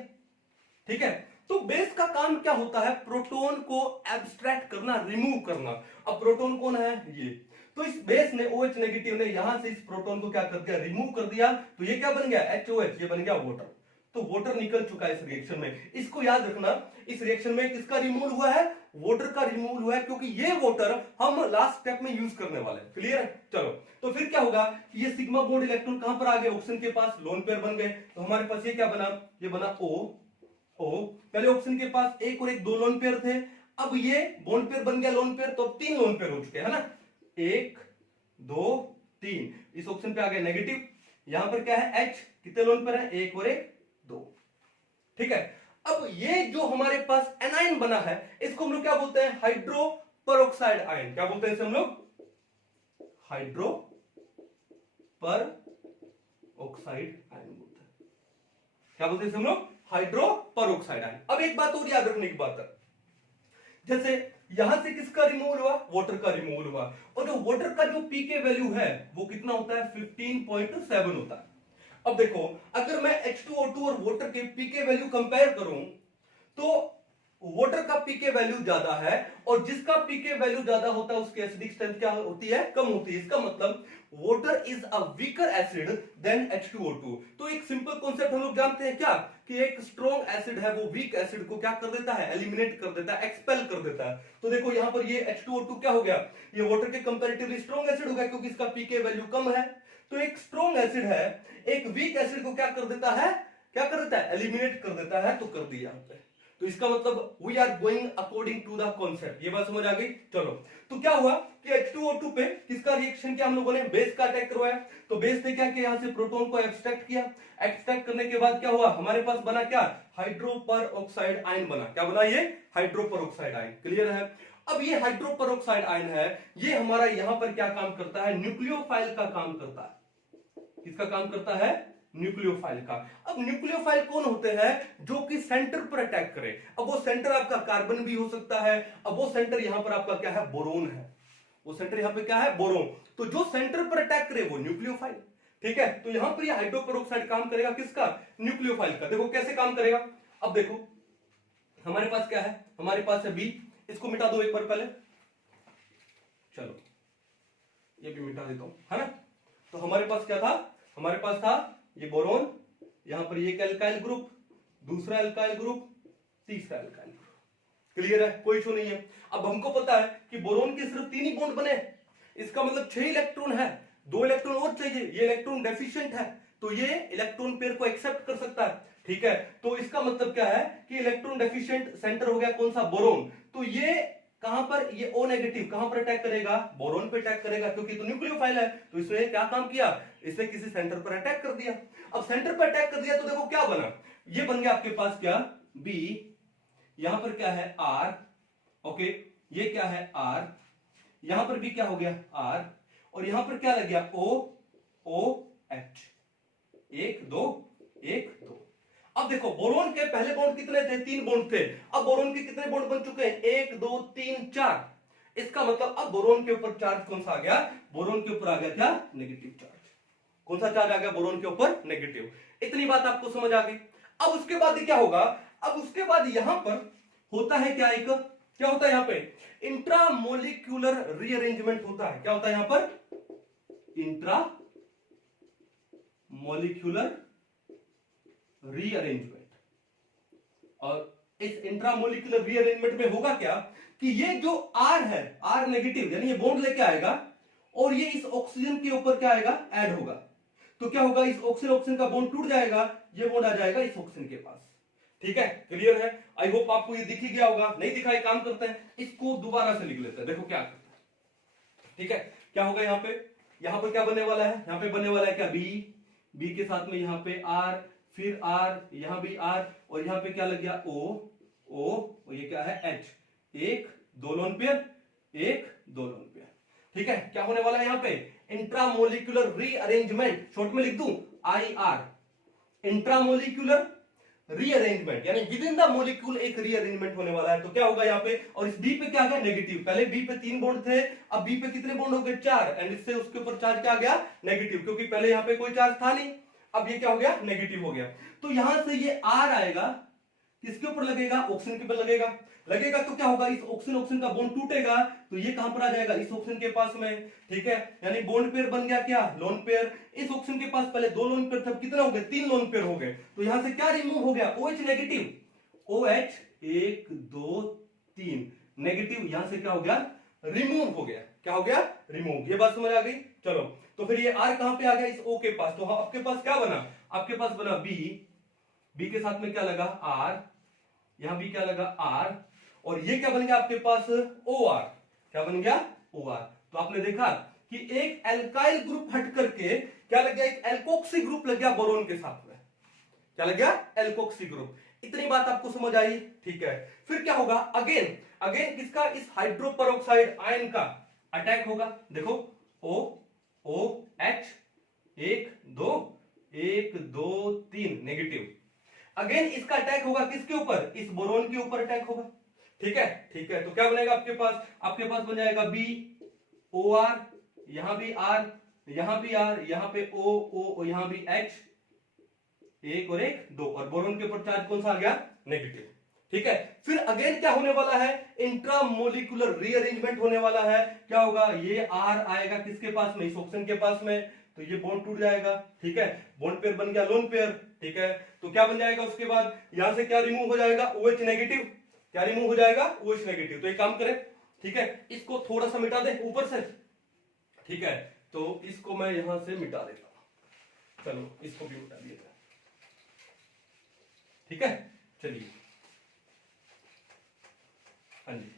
ठीक है। तो बेस का काम क्या होता है, प्रोटॉन को एब्स्ट्रैक्ट करना, रिमूव करना। अब प्रोटॉन कौन है, ये, तो इस बेस ने, OH नेगेटिव ने यहां से इस प्रोटॉन को क्या कर दिया, रिमूव कर दिया। तो ये क्या बन गया, HOH, ये बन गया वाटर। तो वाटर निकल चुका है इस रिएक्शन में। इसको याद रखना, इस रिएक्शन में किसका रिमूवल हुआ है, वाटर का रिमूवल हुआ है, क्योंकि ये वाटर हम लास्ट स्टेप में यूज करने वाले हैं। क्लियर है, चलो। तो फिर क्या होगा कि ये सिग्मा बॉन्ड इलेक्ट्रॉन कहां पर आ गए, ऑक्सीजन के पास लोन पेयर बन गए। तो हमारे पास ये क्या बना, ये बना O। पहले ऑक्सीजन के पास एक और एक 2 लोन पेयर थे, अब ये बॉन्ड पेयर बन गया लोन पेयर, तो अब 3 लोन पेयर हो चुके हैं, है ना, 1 2 3। इस ऑक्सीजन पे आ गया नेगेटिव, यहां पर क्या है, H, कितने लोन पेयर है, 1 और 1 2, ठीक है। अब ये जो हमारे पास एनाइन बना है, इसको हम लोग क्या बोलते हैं, हाइड्रो पेरोक्साइड आयन। क्या बोलते हैं इसे हम लोग, हाइड्रो पर ऑक्साइड आयन बोलते हैं। क्या बोलते हैं इसे हम लोग, हाइड्रो पेरोक्साइड आयन। अब एक बात और याद रखने की बात है, जैसे यहां से किसका रिमूवल हुआ, वाटर का रिमूवल हुआ, और जो वाटर का जो पीके वैल्यू है वो कितना होता है 15.7 होता है। अब देखो अगर मैं H2O2 और वाटर के पीके वैल्यू कंपेयर करूं तो वाटर का पीके वैल्यू ज्यादा है, और जिसका पीके वैल्यू ज्यादा होता है उसकी एसिडिक स्ट्रेंथ क्या होती है, कम होती है। इसका मतलब water is a weaker acid than H2O2। तो एक सिंपल कॉन्सेप्ट हम लोग जानते हैं क्या, कि एक स्ट्रॉन्ग एसिड है वो वीक एसिड को क्या कर देता है, एलिमिनेट कर देता है, एक्सपेल कर देता है। तो देखो यहां पर ये H2O2 क्या हो गया, ये वाटर के कंपैरेटिवली स्ट्रॉन्ग एसिड हो गया क्योंकि इसका पीके वैल्यू कम है। तो एक स्ट्रॉन्ग एसिड है एक वीक एसिड को क्या कर देता है, क्या कर देता है, एलिमिनेट कर देता है। तो कर दिया यहां पे। तो इसका मतलब we are going according to the concept. ये बात समझ आ गई। चलो तो क्या हुआ कि H2O2 पे किसका रिएक्शन किया हम लोगों ने, बेस का अटैक करवाया। तो बेस ने क्या किया, यहां से प्रोटॉन को एब्स्ट्रैक्ट किया। एब्स्ट्रैक्ट करने के बाद क्या हुआ, हमारे पास बना क्या, हाइड्रोपर ऑक्साइड आयन बना। क्या बना, ये हाइड्रोपर ऑक्साइड आयन। क्लियर है। अब ये हाइड्रोपर ऑक्साइड आयन है, ये हमारा यहां पर क्या काम करता है, न्यूक्लियोफाइल का काम करता है। किसका काम करता है, न्यूक्लियोफाइल का। अब न्यूक्लियोफाइल कौन होते हैं, जो कि सेंटर पर अटैक करे। अब वो सेंटर आपका कार्बन भी हो सकता है। अब वो सेंटर यहां पर आपका क्या है, बोरोन है। वो सेंटर यहां पे क्या है, बोरोन। तो जो सेंटर पर अटैक करे वो न्यूक्लियोफाइल। ठीक है। तो यहां पर ये हाइड्रोपेरोक्साइड काम करेगा किसका, न्यूक्लियोफाइल का। देखो कैसे काम करेगा। अब देखो हमारे पास क्या है, हमारे पास है बी। इसको मिटा दो एक बार पहले, चलो ये भी मिटा देता हूं, है ना। तो हमारे पास क्या था, हमारे पास था ये बोरोन, यहां पर ये एल्काइल ग्रुप, दूसरा एल्काइल ग्रुप, तीसरा एल्काइल ग्रुप। क्लियर है, कोई इशू नहीं है। अब हमको पता है कि बोरोन के सिर्फ 3 ही बॉन्ड बने, इसका मतलब 6 इलेक्ट्रॉन है, 2 इलेक्ट्रॉन और चाहिए। ये इलेक्ट्रॉन डेफिशिएंट है तो ये इलेक्ट्रॉन पेयर को एक्सेप्ट कर सकता है। ठीक है। तो इसका मतलब क्या है कि इलेक्ट्रॉन डेफिशिएंट सेंटर हो गया कौन सा, बोरोन। तो ये कहां पर, ये ओ नेगेटिव कहां पर अटैक करेगा, बोरोन पे अटैक करेगा, क्योंकि तो न्यूक्लियोफाइल है। तो इसने क्या काम किया, इसने किसी सेंटर पर अटैक कर दिया। अब सेंटर पर अटैक कर दिया तो देखो क्या बना, ये बन गया आपके पास क्या, बी, यहां पर क्या है आर, ओके, ये क्या है आर, यहां पर भी क्या हो गया आर, और यहां पर क्या लग गया ओ, ओ एच, 1 2 1 2। अब देखो बोरोन के पहले बॉन्ड कितने थे, 3 बॉन्ड थे। अब बोरोन के कितने बॉन्ड बन चुके हैं, 1 2 3 4। इसका मतलब अब बोरोन के ऊपर चार्ज कौन सा आ गया, बोरोन के ऊपर आ गया क्या, नेगेटिव चार्ज। कौन सा चार्ज आ गया, बोरोन के ऊपर नेगेटिव। इतनी बात आपको समझ आ गई। अब उसके बाद क्या होगा, अब उसके बाद यहां पर होता है क्या, एक क्या होता है यहां पे, इंट्रामोलिक्यूलर रीअरेंजमेंट होता है। क्या होता है यहां पर, इंट्रा मोलिक्यूलर रीअरेंजमेंट। और इस इंट्रामोलिक्यूलर रीअरेंजमेंट में होगा क्या, कि ये जो R है, R नेगेटिव यानी ये बॉन्ड लेके आएगा, और ये इस ऑक्सीजन के ऊपर क्या आएगा, ऐड होगा। तो क्या होगा, इस ऑक्सीजन ऑक्सीजन का बॉन्ड टूट जाएगा, ये बॉन्ड आ जाएगा इस ऑक्सीजन के पास। ठीक है, क्लियर है। आई होप आपको ये दिख ही गया होगा, नहीं दिखा एक काम करते हैं, इसको दोबारा से लिख लेते हैं, देखो क्या करते हैं। ठीक है, क्या होगा यहाँ पे क्या बनने वाला है, यहाँ पे बनने वाला है क्या, बी, बी के साथ में यहाँ पे आर, फिर आर, यहां भी आर, और यहां पे क्या लग गया ओ, ओ, और ये क्या है H, 1 2 lone pair, 1 2 lone pair. ठीक है, क्या होने वाला है यहाँ पे, इंट्रामोलिक्यूलर रीअरेंजमेंट, शॉर्ट में लिख दूं आई आर, इंट्रामोलिक्यूलर रीअरेंजमेंट, यानी विद इन द मॉलिक्यूल एक रीअरेंजमेंट होने वाला है। तो क्या होगा यहाँ पे, और इस बी पे क्या आ गया, नेगेटिव। पहले बी पे 3 बॉन्ड थे, अब बी पे कितने बॉन्ड हो गए, 4, एंड इससे उसके ऊपर चार्ज क्या आ गया, नेगेटिव, क्योंकि पहले यहाँ पे कोई चार्ज था नहीं, अब ये क्या हो गया, नेगेटिव हो गया। तो यहां से ये आर आएगा, किसके ऊपर लगेगा, ऑक्सीजन के ऊपर लगेगा। लगेगा तो क्या होगा, इस ऑक्सीजन ऑक्सीजन का बॉन्ड टूटेगा, तो ये कहां पर आ जाएगा, इस ऑक्सीजन के पास में। ठीक है, यानी बॉन्ड पेयर बन गया क्या, लोन पेयर। इस ऑक्सीजन के पास पहले 2 लोन पेयर थे, कितने हो गए, 3 लोन पेयर हो गए। तो यहां से क्या रिमूव हो गया, OH नेगेटिव, OH 1 2 3 नेगेटिव, यहां से क्या हो गया, रिमूव हो गया। क्या हो गया, रिमूव। ये बात समझ आ गई। चलो तो फिर ये R कहां पे आ गया, इस O के पास। तो आपके पास क्या बना, आपके पास बना B, B के साथ में क्या लगा R, यहां भी क्या लगा R, और ये क्या बन गया आपके पास OR। क्या बन गया, OR। तो आपने देखा कि एक एल्काइल ग्रुप हट करके क्या लग गया, एक एल्कोक्सी ग्रुप लग गया बोरोन के साथ में। क्या लग गया, एल्कोक्सी ग्रुप। इतनी बात आपको समझ आई। ठीक है, फिर क्या होगा, अगेन अगेन किसका, इस हाइड्रोपेरोक्साइड आयन का अटैक होगा। देखो O O H, 1 2 1 2 3 negative. Again इसका अटैक होगा किसके ऊपर, इस बोरोन के ऊपर अटैक होगा। ठीक है, ठीक है। तो क्या बनेगा आपके पास बन जाएगा बी ओ आर, यहां भी आर, यहां भी आर, यहां पे ओ ओ और यहां भी एच, एक और एक दो, और बोरोन के ऊपर चार्ज कौन सा आ गया? नेगेटिव। ठीक है, फिर अगेन क्या होने वाला है? इंट्रामोलिकुलर रीअरेंजमेंट होने वाला है। क्या होगा? ये आर आएगा किसके पास में? इस ऑप्शन के पास में, तो ये बॉन्ड टूट जाएगा। ठीक है, बॉन्ड पेयर बन गया लोन पेयर। ठीक है, तो क्या बन जाएगा उसके बाद? यहां से क्या रिमूव हो जाएगा? OH negative. क्या रिमूव हो जाएगा? OH negative. तो एक काम करें, ठीक है, इसको थोड़ा सा मिटा दे ऊपर से। ठीक है, तो इसको मैं यहां से मिटा देता हूं। चलो इसको भी मिटा दिया जाए। ठीक है, चलिए, हाँ जी।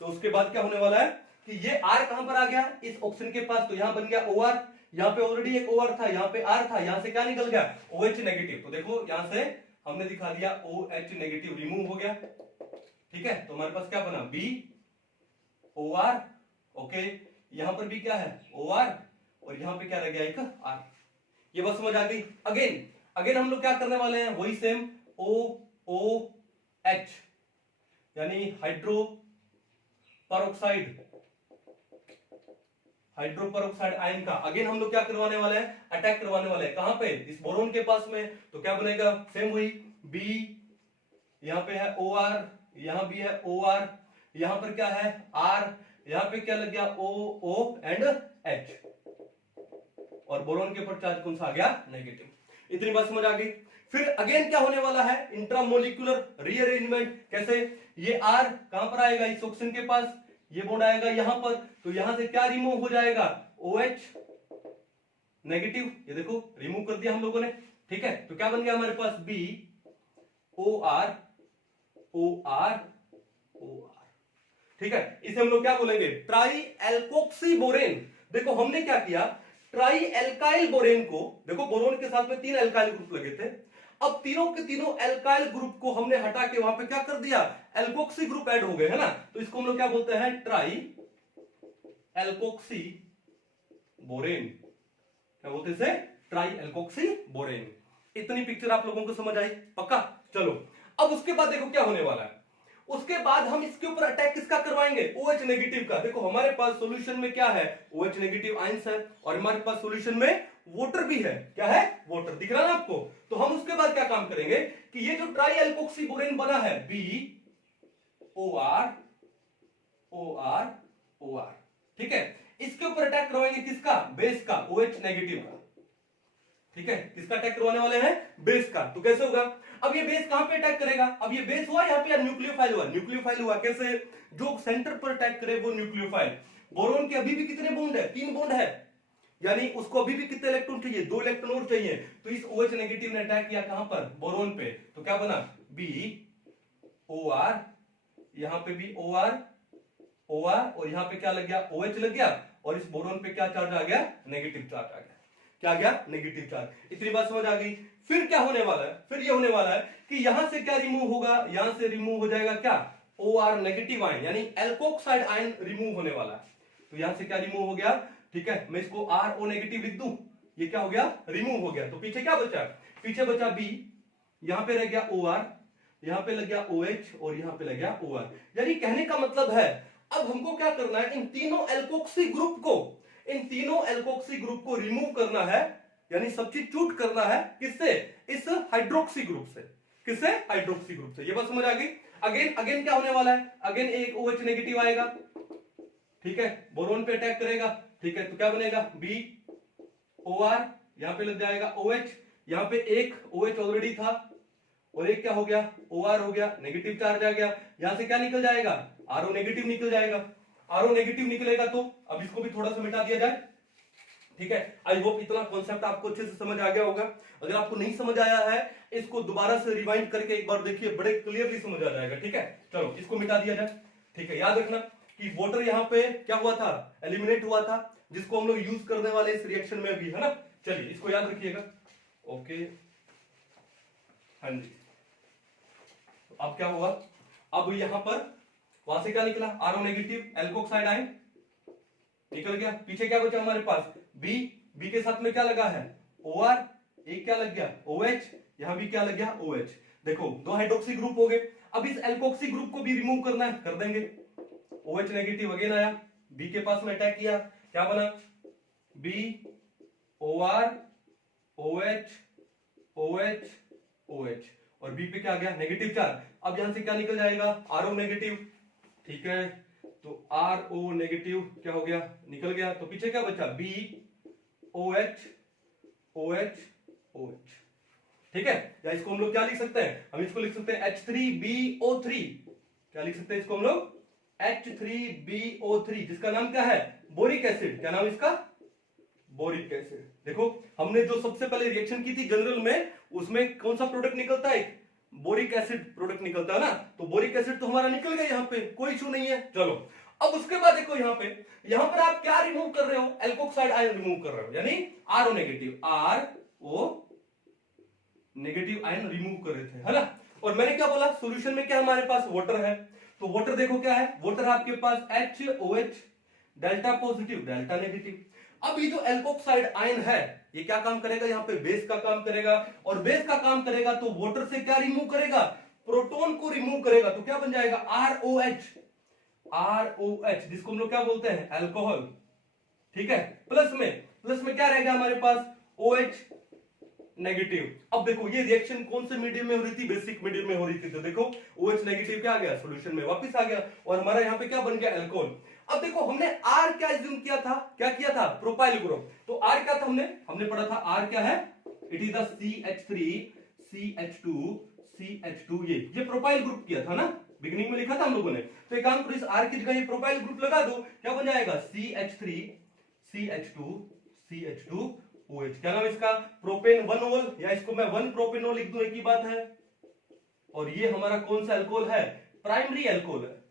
तो उसके बाद क्या होने वाला है कि ये R कहां पर आ गया? इस ऑप्शन के पास, तो यहां बन गया OR। यहां पे ऑलरेडी एक OR था, यहां पे R था, यहां से क्या निकल गया? OH negative. तो देखो यहां से हमने दिखा दिया OH नेगेटिव रिमूव हो गया। ठीक है, तो हमारे पास क्या बना? B OR। ओके, यहां पर भी क्या है? OR, और यहां पे क्या रह गया? एक R। ये बात समझ आ गई? अगेन अगेन हम लोग क्या करने वाले हैं? वही सेम OOH, यानी हाइड्रो पेरोक्साइड आयन का अगेन हम लोग क्या करवाने वाले हैं? अटैक करवाने वाले हैं। कहां पे? इस बोरोन के पास में। तो क्या बनेगा? सेम वही B, यहां पे है OR, यहां भी है OR, यहां पर क्या है? R, यहां पे क्या लग गया? O एंड H, और बोरोन के ऊपर चार्ज कौन सा आ गया? नेगेटिव। इतनी बात समझ आ गई? फिर अगेन क्या होने वाला है? Intramolecular rearrangement. कैसे? ये R कहां पर आएगा? इस ऑक्सीजन के पास। ये बॉन्ड आएगा यहां पर, तो यहां से क्या रिमूव हो जाएगा? OH negative. ये देखो रिमूव कर दिया हम लोगों ने। ठीक है, तो क्या बन गया हमारे पास? B OR OR OR। ठीक है, इसे हम लोग क्या बोलेंगे? Try alkoxy borane. देखो हमने क्या किया? ट्राई एल्काइल बोरेन को, देखो बोरोन के साथ में 3 एल्काइल ग्रुप लगे थे। अब तीनों के तीनों एल्काइल ग्रुप को हमने हटा के वहां पे क्या कर दिया? एल्कोक्सी ग्रुप ऐड हो गए, है ना? तो इसको हम लोग क्या बोलते हैं? Try alkoxy borane. क्या बोलते हैं इसे? Try alkoxy borane. इतनी पिक्चर आप लोगों को समझ आई? पक्का? चलो, अब उसके बाद देखो क्या होने वाला है। उसके बाद हम इसके ऊपर अटैक किसका करवाएंगे? OH नेगेटिव का। देखो हमारे पास सॉल्यूशन में क्या है? OH नेगेटिव आयंस है, और हमारे पास सॉल्यूशन में वाटर भी है। क्या है? वाटर। दिख रहा है ना आपको? तो हम उसके बाद क्या काम करेंगे कि ये जो ट्राई एल्कोक्सी बोरेन बना है BOR OR OR, ठीक है, इसके ऊपर अटैक करवाएंगे किसका? बेस का, OH नेगेटिव का। ठीक है, किसका अटैक करवाने वाले हैं? बेस का। तो कैसे होगा? अब ये बेस कहां पे अटैक करेगा? अब ये बेस हुआ यहाँ पे या न्यूक्लियोफाइल हुआ? न्यूक्लियोफाइल हुआ। कैसे? जो सेंटर पर अटैक करे वो न्यूक्लियोफाइल। बोरोन के अभी भी कितने बॉन्ड है? 3 बॉन्ड है, यानी उसको अभी भी कितने इलेक्ट्रॉन चाहिए? 2 इलेक्ट्रॉन और चाहिए। तो इस OH नेगेटिव ने अटैक किया कहां पर? बोरोन पे। तो क्या बना? B OR, यहां पे भी OR OR, और यहां पे क्या लग गया? OH लग गया, और इस बोरोन पे क्या चार्ज आ गया? नेगेटिव चार्ज आ गया। क्या आ गया? Negative charge. इतनी बात समझ आ गई? फिर क्या होने वाला है? फिर ये होने वाला है कि यहां से क्या रिमूव होगा? यहां से रिमूव हो जाएगा क्या? OR नेगेटिव आयन, यानी एल्कोक्साइड आयन रिमूव होने वाला है। तो यहां से क्या रिमूव हो गया? ठीक है, मैं इसको RO नेगेटिव लिख दूं। ये क्या हो गया? रिमूव हो गया। तो पीछे क्या बचा? पीछे बचा B, यहां पे रह गया OR, यहां पे लग गया OH, और यहां पे लग गया OR। यानी कहने का मतलब है अब हमको क्या करना है? इन तीनों एल्कोक्सी ग्रुप को रिमूव करना है, यानी सब्स्टिट्यूट करना है। किससे? इस हाइड्रोक्सी ग्रुप से। किससे? हाइड्रोक्सी ग्रुप से। ये बात समझ आ गई? अगेन क्या होने वाला है? अगेन एक OH नेगेटिव आएगा। ठीक है, बोरोन पे अटैक करेगा। ठीक है, तो क्या बनेगा? B OR, यहां पे लग जाएगा OH, यहां पे एक OH ऑलरेडी था, और एक क्या हो गया? OR हो गया, नेगेटिव चार्ज आ गया। यहां से क्या निकल जाएगा? RO नेगेटिव निकल जाएगा। RO नेगेटिव निकलेगा, तो अब इसको भी थोड़ा सा मिटा दिया जाए। ठीक है, आई होप इतना कॉन्सेप्ट आपको अच्छे से समझ आ गया होगा। अगर आपको नहीं समझ आया है, इसको दोबारा से रिवाइंड करके एक बार देखिए, बड़े क्लियरली समझ आ जाएगा। ठीक है, चलो इसको मिटा दिया जाए। ठीक है, याद रखना कि वाटर यहाँ पे क्या हुआ था? एलिमिनेट हुआ था, जिसको हम लोग यूज करने वाले इस रिएक्शन में भी, है ना? चलिए इसको याद रखिएगा। ओके, हाँ जी। अब क्या हुआ? अब यहां पर वहां से क्या निकला? RO नेगेटिव एल्कोक्साइड आयन निकल गया। पीछे क्या बचा हमारे पास? B के साथ में क्या लगा है? OR, एक क्या लग गया? OH, यहां भी क्या लग गया? OH। देखो दो हाइड्रोक्सी ग्रुप हो गए। अब इस एल्कोक्सी ग्रुप को भी रिमूव करना है, कर देंगे। OH नेगेटिव अगेन आया, बी के पास में अटैक किया, क्या बना, BOR OH OH OH, और बी पे क्या आ गया, नेगेटिव चार्ज। अब यहां से क्या निकल जाएगा, RO नेगेटिव, ठीक है, तो RO नेगेटिव क्या हो गया, निकल गया, तो पीछे क्या बचा, BOH OH OH, ठीक है। या इसको हम लोग क्या लिख सकते हैं, हम इसको लिख सकते हैं H3BO3, क्या लिख सकते हैं इसको हम लोग, H3BO3, जिसका नाम क्या है, बोरिक एसिड। क्या नाम इसका, बोरिक एसिड। देखो हमने जो सबसे पहले रिएक्शन की थी जनरल में, उसमें कौन सा प्रोडक्ट निकलता है, बोरिक एसिड प्रोडक्ट निकलता है ना, तो बोरिक एसिड तो हमारा निकल गया, यहाँ पे कोई इशू नहीं है। चलो अब उसके बाद देखो यहाँ पर आप क्या रिमूव कर रहे हो, एल्कोक्साइड आयन रिमूव कर रहे हो, यानी RO negative, RO negative ion remove कर रहे थे, है ना। और मैंने क्या बोला, सॉल्यूशन में क्या हमारे पास वाटर है, तो वाटर देखो क्या है, वाटर है आपके पास HOH, delta positive delta negative. अब ये जो एल्कोक्साइड आयन है ये क्या काम करेगा, यहाँ पे बेस का काम करेगा, और बेस का काम करेगा तो वाटर से क्या रिमूव करेगा, प्रोटॉन को रिमूव करेगा, तो क्या बन जाएगा, ROH, जिसको हम लोग क्या बोलते हैं, अल्कोहल, ठीक है। प्लस में क्या रहेगा हमारे पास, OH नेगेटिव। अब देखो ये रिएक्शन कौन से मीडियम में हो रही थी, बेसिक मीडियम में हो रही थी, तो देखो OH नेगेटिव क्या आ गया, सॉल्यूशन में वापस आ गया, और हमारा यहाँ पे क्या बन गया, अल्कोहल। अब देखो हमने R क्या एज्यूम किया था, क्या किया था, प्रोपाइल ग्रुप। तो R क्या था, हमने पढ़ा था R क्या है, इट इज द CH3CH2 ये प्रोपाइल ग्रुप किया था ना, बिगिनिंग में लिखा था हम लोगों ने। तो एक काम करो, इस R की जगह ये प्रोपाइल ग्रुप लगा दो, क्या बन जाएगा, CH3CH2OH, क्या नाम इसका, प्रोपेन 1 या इसको मैं 1 प्रोपेनोल लिख दूं, एक ही बात है। और ये हमारा कौन सा अल्कोहल है, प्राइमरी अल्कोहल है,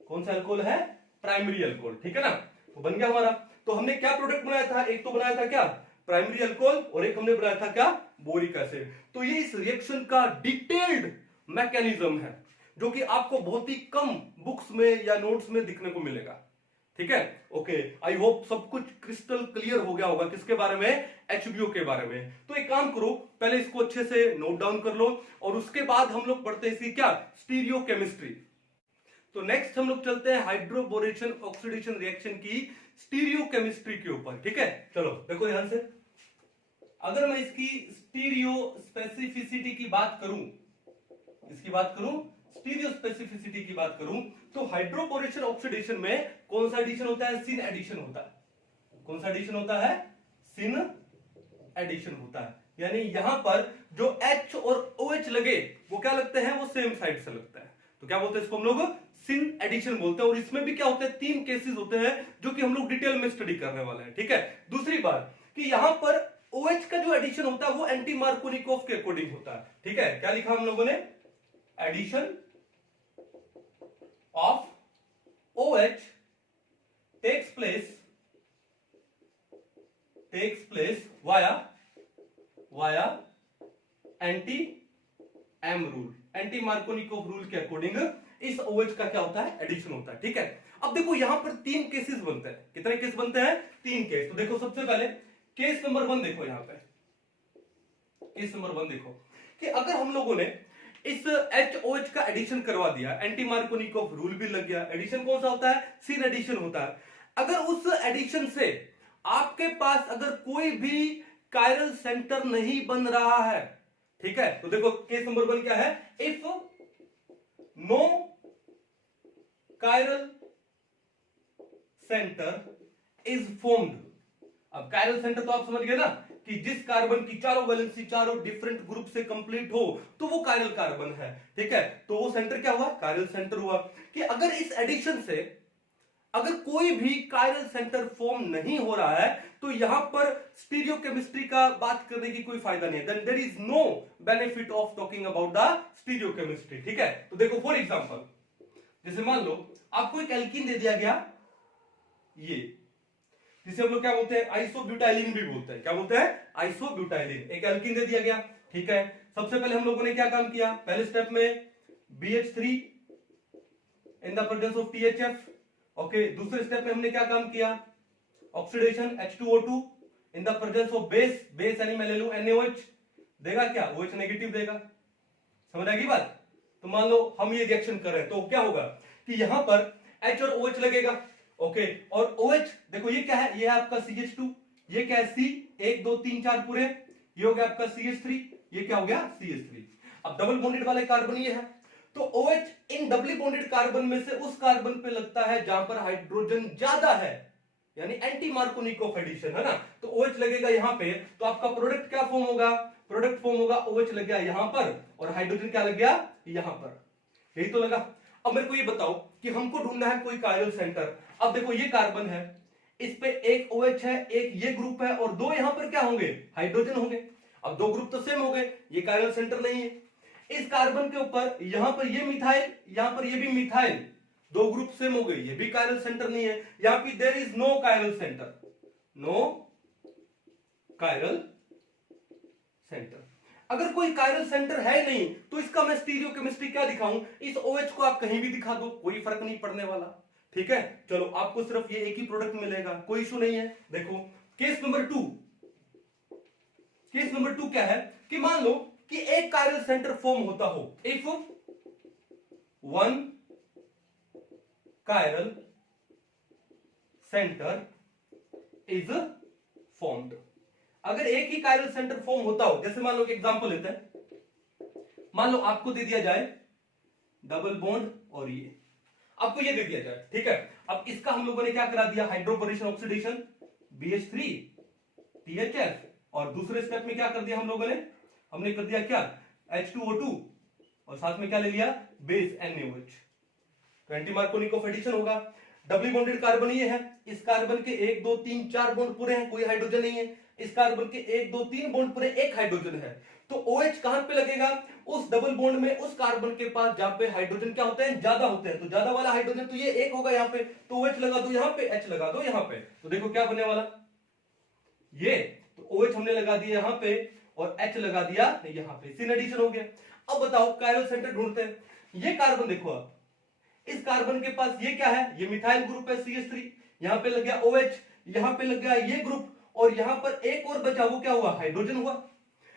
कौन सा अल्कोहल है, प्राइमरी अल्कोहल, ठीक है ना। तो बन गया हमारा। तो हमने क्या प्रोडक्ट बनाया था, एक तो बनाया था क्या, प्राइमरी अल्कोहल, और एक हमने बनाया था क्या, बोरिक एसिड। तो ये इस रिएक्शन का डिटेल्ड मैकेनिज्म है, जो कि आपको बहुत ही कम बुक्स में या नोट्स में दिखने को मिलेगा, ठीक है। ओके, आई होप सब कुछ क्रिस्टल क्लियर हो गया होगा, किसके बारे में, HBO के बारे में। तो एक काम करो, पहले इसको अच्छे से नोट डाउन कर लो, और उसके बाद हम लोग पढ़ते हैं इसकी क्या, स्टीरियो केमिस्ट्री। तो नेक्स्ट हम लोग चलते हैं हाइड्रोबोरेशन ऑक्सीडेशन रिएक्शन की स्टीरियो केमिस्ट्री के ऊपर, ठीक है। चलो देखो ध्यान से, अगर मैं इसकी स्टीरियो स्पेसिफिसिटी की बात करूं, स्टीरियो स्पेसिफिसिटी की बात करूं, तो हाइड्रोबोरेशन ऑक्सीडेशन में कौन सा एडिशन होता है, सिन एडिशन होता है। कौन सा एडिशन होता है, सिन एडिशन होता है, यानी यहां पर जो H और OH लगे वो क्या लगते हैं, वो सेम साइड से लगता है, तो क्या बोलते हैं इसको हम लोग, सिन एडिशन बोलते हैं। और इसमें भी क्या होते हैं, 3 केसेस होते हैं जो कि हम लोग डिटेल में स्टडी करने वाले हैं, ठीक है। दूसरी बात कि यहां पर OH का जो एडिशन होता है वो एंटी मार्कोनिकोव के अकॉर्डिंग होता है, ठीक है। क्या लिखा हम लोगों ने, addition of OH takes place via anti-M rule, anti Markovnikov rule के अकॉर्डिंग इस OH का क्या होता है, एडिशन होता है, ठीक है। अब देखो यहां पर 3 केसेस बनते हैं, कितने केस बनते हैं, 3 केस। तो देखो सबसे पहले केस नंबर 1 देखो, यहां पे केस नंबर 1 देखो कि अगर हम लोगों ने इस HOH का एडिशन करवा दिया, एंटी मार्कोनिकोव रूल भी लग गया, एडिशन कौन सा होता है, सिन एडिशन होता है। अगर उस एडिशन से आपके पास अगर कोई भी कायरल सेंटर नहीं बन रहा है, ठीक है, तो देखो केस नंबर 1 क्या है, if no chiral centre is formed. अब कायरल सेंटर तो आप समझ गए ना, कि जिस कार्बन की चारों वैलेंसी चारों डिफरेंट ग्रुप से कंप्लीट हो तो वो कायरल कार्बन है, ठीक है। तो वो सेंटर क्या हुआ, कायरल सेंटर हुआ। कि अगर इस एडिशन से अगर कोई भी कायरल सेंटर फॉर्म नहीं हो रहा है तो यहां पर स्टीरियो केमिस्ट्री का बात करने की कोई फायदा नहीं है, then there is no benefit of talking about the stereochemistry, ठीक है। तो देखो फॉर एग्जांपल, जैसे मान लो आपको एक एल्कीन दे दिया गया, ये जिसे हम लोग क्या बोलते हैं, आइसोब्यूटाइलिन भी बोलते हैं, क्या बोलते हैं, आइसोब्यूटाइलिन। एक एल्कीन दे दिया गया, ठीक है। सबसे पहले हम लोगों ने क्या काम किया, पहले स्टेप में BH3 in the presence of THF, okay. दूसरे स्टेप में हमने क्या काम किया, oxidation H2O2 in the presence of base यानी मैं ले लूं NaOH, देगा क्या, OH नेगेटिव देगा, समझ आएगी बात। तो मान लो हम ये रिएक्शन कर रहे हैं, तो क्या होगा कि यहां पर H और OH लगेगा, ओके, और OH देखो ये क्या है, ये है आपका CH2, ये क्या है C, 1 2 3 4 पूरे, ये हो गया आपका CH3, ये क्या हो गया CH3। अब डबल बॉन्डेड वाले कार्बन ये है, तो OH इन डबली बॉन्डेड कार्बन में से उस कार्बन पे लगता है जहां पर हाइड्रोजन ज्यादा है, यानी एंटी मार्कोनिक ऑफ एडिशन है ना, तो OH लगेगा यहां पे, तो आपका प्रोडक्ट क्या फॉर्म होगा, प्रोडक्ट फॉर्म होगा OH लग गया यहां पर और हाइड्रोजन क्या लग गया यहां पर, यही तो लगा। अब मेरे को ये बताओ कि हमको ढूंढना है कोई कायरल सेंटर। अब देखो ये कार्बन है, इस पे एक OH है, एक ये ग्रुप है और दो यहां पर क्या होंगे, हाइड्रोजन होंगे। अब दो ग्रुप तो सेम हो गए, ये कायरल सेंटर नहीं है। इस कार्बन के ऊपर यहां पर ये मिथाइल, यहां पर ये भी मिथाइल, दो ग्रुप सेम हो गए, ये भी कायरल सेंटर नहीं है। यहां पे there is no chiral centre, no chiral centre. अगर कोई कायरल सेंटर है नहीं तो इसका मैं स्टीरियोकेमिस्ट्री क्या दिखाऊं, इस OH को आप कहीं भी दिखा दो, कोई फर्क नहीं पड़ने वाला, ठीक है। चलो आपको सिर्फ ये एक ही प्रोडक्ट मिलेगा, कोई इशू नहीं है। देखो केस नंबर 2, केस नंबर 2 क्या है कि मान लो कि एक कायरल सेंटर फॉर्म होता हो, if one chiral centre is formed, अगर एक ही कायरल सेंटर फॉर्म होता हो, जैसे मान लो एक एग्जांपल लेते हैं, मान लो आपको दे दिया जाए डबल बॉन्ड और ये आपको ये दे दिया जाए, ठीक है। अब इसका हम लोगों ने क्या करा दिया, हाइड्रोबोरेशन ऑक्सीडेशन, BH3 THF, और दूसरे स्टेप में क्या कर दिया हम लोगों ने, हमने कर दिया क्या H2O2 और साथ में क्या ले लिया बेस NaOH, तो एंटी मार्कोनिक ऑफ एडिशन होगा। डबली बॉन्डेड कार्बन ये है, इस कार्बन के 1 2 3 4 बॉन्ड पूरे हैं, कोई हाइड्रोजन नहीं है। इस कार्बन के 1 2 3 बॉन्ड पूरे, एक हाइड्रोजन है, तो OH कहां पे लगेगा, उस डबल बॉन्ड में, उस कार्बन के पास जहां पे हाइड्रोजन क्या होते हैं ज्यादा होते हैं, तो ज्यादा वाला हाइड्रोजन तो ये एक होगा यहां पे, तो OH लगा दो यहां पे, H लगा दो यहां पे, तो देखो क्या बनने वाला ये, तो OH हमने लगा दिया यहां पे और H लगा दिया यहां पे, सिन एडिशन हो गया। अब बताओ कायरल सेंटर ढूंढते हैं। ये कार्बन देखो आप, इस कार्बन के पास ये क्या है, ये मिथाइल ग्रुप है CH3, यहां पे लग गया OH, यहां पे लग गया ये ग्रुप और यहां पर एक और बचा, वो क्या हुआ हाइड्रोजन हुआ।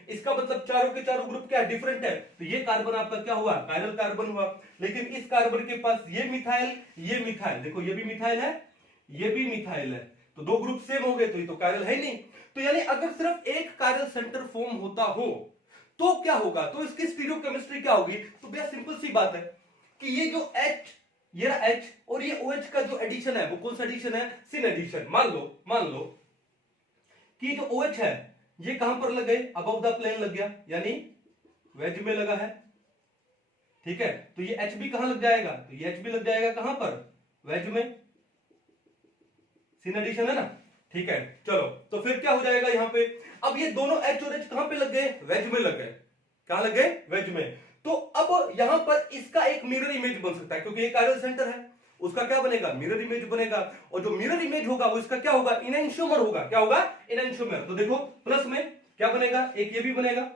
इसका मतलब चारों के चारों ग्रुप क्या डिफरेंट है, तो ये कार्बन आपका क्या हुआ कायरल कार्बन हुआ। लेकिन इस कार्बन के पास ये मिथाइल, देखो ये भी मिथाइल है, ये भी मिथाइल है, तो दो ग्रुप सेम हो गए, तो ये तो कायरल है ही नहीं। तो यानी अगर सिर्फ एक कायरल सेंटर फॉर्म होता हो तो क्या होगा, तो इसकी स्टीरियोकेमिस्ट्री क्या होगी, तो भैया सिंपल सी बात है कि ये जो H, ये रहा H और ये OH का जो एडिशन है वो कौन सा एडिशन है, सिन एडिशन। मान लो कि जो OH है ये कहां पर लग गए, अबव द प्लेन लग गया, यानी वेज में लगा है, ठीक है। तो ये H भी कहां लग जाएगा, तो ये H भी लग जाएगा कहां पर, वेज में, सिन एडिशन है ना, ठीक है। चलो तो फिर क्या हो जाएगा यहां पे, अब ये दोनों H और H कहां पे लग गए, वेज में लग गए, कहां लग गए वेज में। तो अब यहां पर इसका एक मिरर इमेज बन सकता है, क्योंकि ये कायरल सेंटर है, उसका क्या बनेगा मिरर इमेज बनेगा, और जो मिरर इमेज होगा वो इसका क्या होगा इनएंशियोमर होगा, क्या होगा इनएंशियोमर। तो देखो प्लस में क्या बनेगा, एक ये भी बनेगा,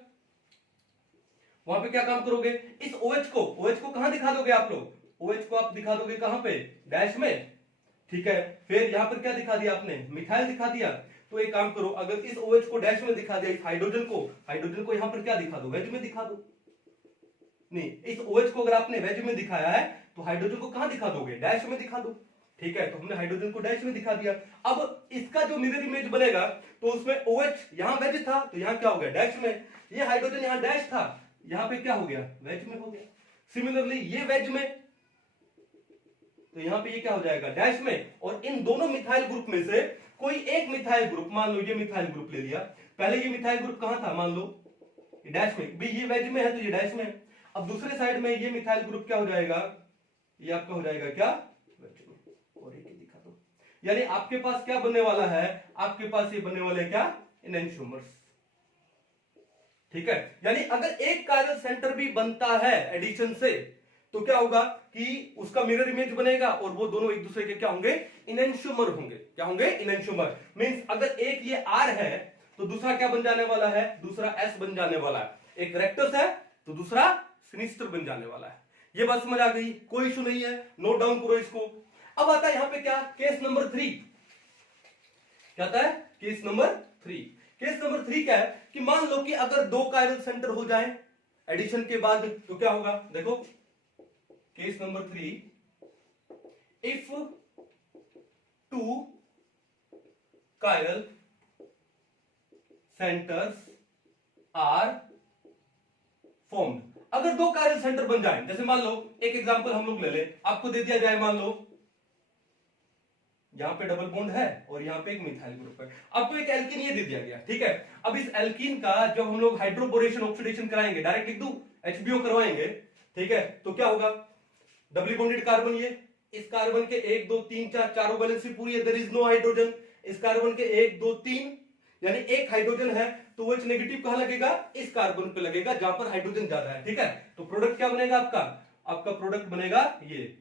वहां पे क्या काम करोगे, इस OH को कहां दिखा दोगे आप लोग, OH को आप दिखा दोगे कहां पे डैश में, ठीक है। फिर यहां पर क्या दिखा दिया आपने, मिथाइल दिखा दिया। तो एक काम करो, अगर इस OH को डैश में दिखा दिया, इस हाइड्रोजन को यहां पर क्या दिखा दो, वेज में दिखा दो। नहीं, इस OH को अगर आपने वेज में दिखाया है तो हाइड्रोजन को कहां दिखा दोगे, डैश में दिखा दो, ठीक है। तो हमने हाइड्रोजन को डैश में दिखा दिया। अब इसका जो मिरर इमेज बनेगा तो उसमें OH यहां वेज था तो यहां क्या हो गया डैश में, ये हाइड्रोजन यहां डैश था, यहां पे क्या हो गया वेज में हो गया। सिमिलरली ये वेज में, तो यहां पे ये क्या हो जाएगा डैश में, और इन दोनों मिथाइल ग्रुप में से कोई एक मिथाइल ग्रुप, मान लो ये मिथाइल ग्रुप ले लिया, पहले ये मिथाइल ग्रुप कहां था, मान लो डैश में, भी ये वेज में है तो ये डैश में। अब दूसरे साइड में ये मिथाइल ग्रुप क्या हो जाएगा, ये आपका हो जाएगा क्या वेज में, और एक ही दिखा दो। यानी आपके पास क्या बनने वाला है, आपके पास ये बनने वाले क्या इनएंशियोमर्स, ठीक है। यानी अगर एक कायरल सेंटर भी बनता है एडिशन से तो क्या होगा कि उसका मिरर इमेज बनेगा और वो दोनों एक दूसरे के क्या होंगे इनएंशियोमर होंगे, क्या होंगे इनएंशियोमर। मींस अगर एक ये R है तो दूसरा क्या बन जाने वाला है, दूसरा S बन जाने वाला है। एक रेक्टस है तो दूसरा सिनिस्टर बन जाने वाला है। ये बात समझ आ गई, कोई इशू नहीं है, नोट डाउन करो इसको। अब आता है यहां पे क्या केस नंबर 3, क्या आता है केस नंबर 3। केस नंबर 3 क्या है कि मान लो कि अगर दो कायरल सेंटर हो जाए, एडिशन के बाद तो क्या होगा, देखो case number 3, if 2 chiral centers are formed, अगर 2 chiral सेंटर बन जाए, जैसे मान लो एक एग्जांपल हम लोग ले ले, आपको दे दिया जाए, मान लो यहां पे डबल बॉन्ड है और यहां पे एक मिथाइल ग्रुप है, आपको एक एल्कीन ये दे दिया गया, ठीक है। अब इस एल्कीन का जब हम लोग हाइड्रोबोरेशन ऑक्सीडेशन कराएंगे, डायरेक्ट लिख दूं, HBO करवाएंगे, ठीक है, तो क्या होगा, डबली बॉन्डेड कार्बन, ये इस कार्बन के 1 2 3 4 चारों वैलेंसी पूरी है, देयर इज नो हाइड्रोजन, इस कार्बन के 1 2 3 यानी एक हाइड्रोजन है, तो वो नेगेटिव कहां लगेगा, इस कार्बन पे लगेगा जहां पर हाइड्रोजन ज्यादा है, ठीक है। तो प्रोडक्ट क्या बनेगा आपका प्रोडक्ट बनेगा ये,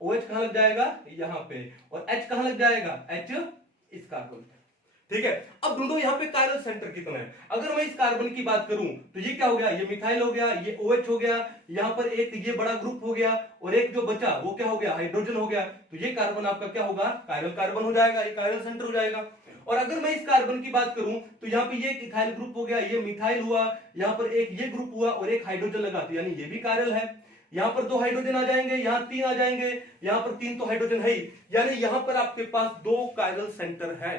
OH कहां लग जाएगा, यहां पे, और H कहां लग जाएगा, H इस कार्बन पे, ठीक है। अब ढूंढो यहाँ पे कायरल सेंटर कितना है, अगर मैं इस कार्बन की बात करूं तो ये क्या हो गया, ये मिथाइल हो गया, ये OH हो गया, यहां पर एक ये बड़ा ग्रुप हो गया, और एक जो बचा वो क्या हो गया, हाइड्रोजन हो गया, तो ये कार्बन आपका क्या होगा, कायरल कार्बन हो जाएगा, ये कायरल सेंटर हो जाएगा। और अगर मैं इस कार्बन की बात करूं तो यहाँ पे ये एक इथाइल ग्रुप हो गया, ये मिथाइल हुआ, यहाँ पर एक ये ग्रुप हुआ और एक हाइड्रोजन लगा, तो यानी ये भी कायरल है। यहां पर 2 हाइड्रोजन आ जाएंगे, यहां 3 आ जाएंगे, यहां पर 3 तो हाइड्रोजन है ही, यानी यहां पर आपके पास 2 कायरल सेंटर है।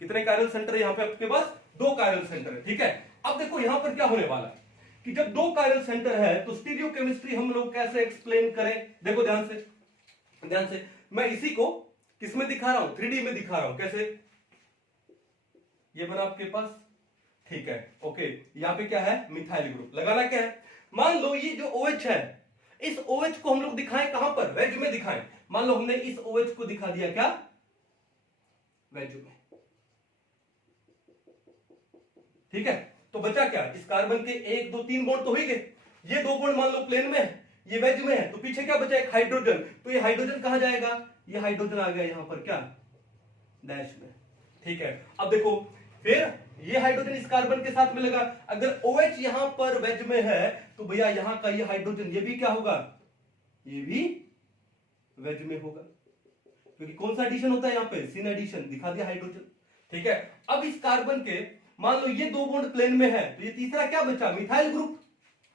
कितने कायरल सेंटर है यहाँ पे आपके पास, 2 कायरल सेंटर है, ठीक है। अब देखो यहां पर क्या होने वाला है कि जब 2 कायरल सेंटर है तो स्टीरियोकेमिस्ट्री हम लोग कैसे एक्सप्लेन करें, देखो ध्यान से मैं इसी को किसमें दिखा रहा हूं, 3D में दिखा रहा हूं, कैसे, ये बना आपके पास, ठीक है, ओके। यहां पे क्या है, मिथाइल ग्रुप लगाना क्या है, मान लो ये जो OH है, इस OH को हम लोग दिखाएं कहां पर, वेज में दिखाएं, मान लो हमने इस OH को दिखा दिया क्या, वेज में, ठीक है। तो बचा क्या, इस कार्बन के 1 2 3 बॉन्ड तो हो गए, ये 2 बॉन्ड मान लो प्लेन में है, ये वेज में है, तो पीछे क्या बचा, एक हाइड्रोजन, तो ये हाइड्रोजन कहां जाएगा, ये हाइड्रोजन आ गया यहां पर क्या, डैश में, ठीक है। अब देखो फिर ये हाइड्रोजन इस कार्बन के साथ मिलेगा, अगर OH यहां पर वेज में है तो भैया यहां का ये हाइड्रोजन ये भी क्या होगा, ये भी वेज में होगा, क्योंकि कौन सा एडिशन होता है यहां पे, सिन एडिशन, दिखा दिया हाइड्रोजन, ठीक है। अब इस कार्बन के मान लो ये 2 बॉन्ड प्लेन में है, तो ये तीसरा क्या बचा, मिथाइल ग्रुप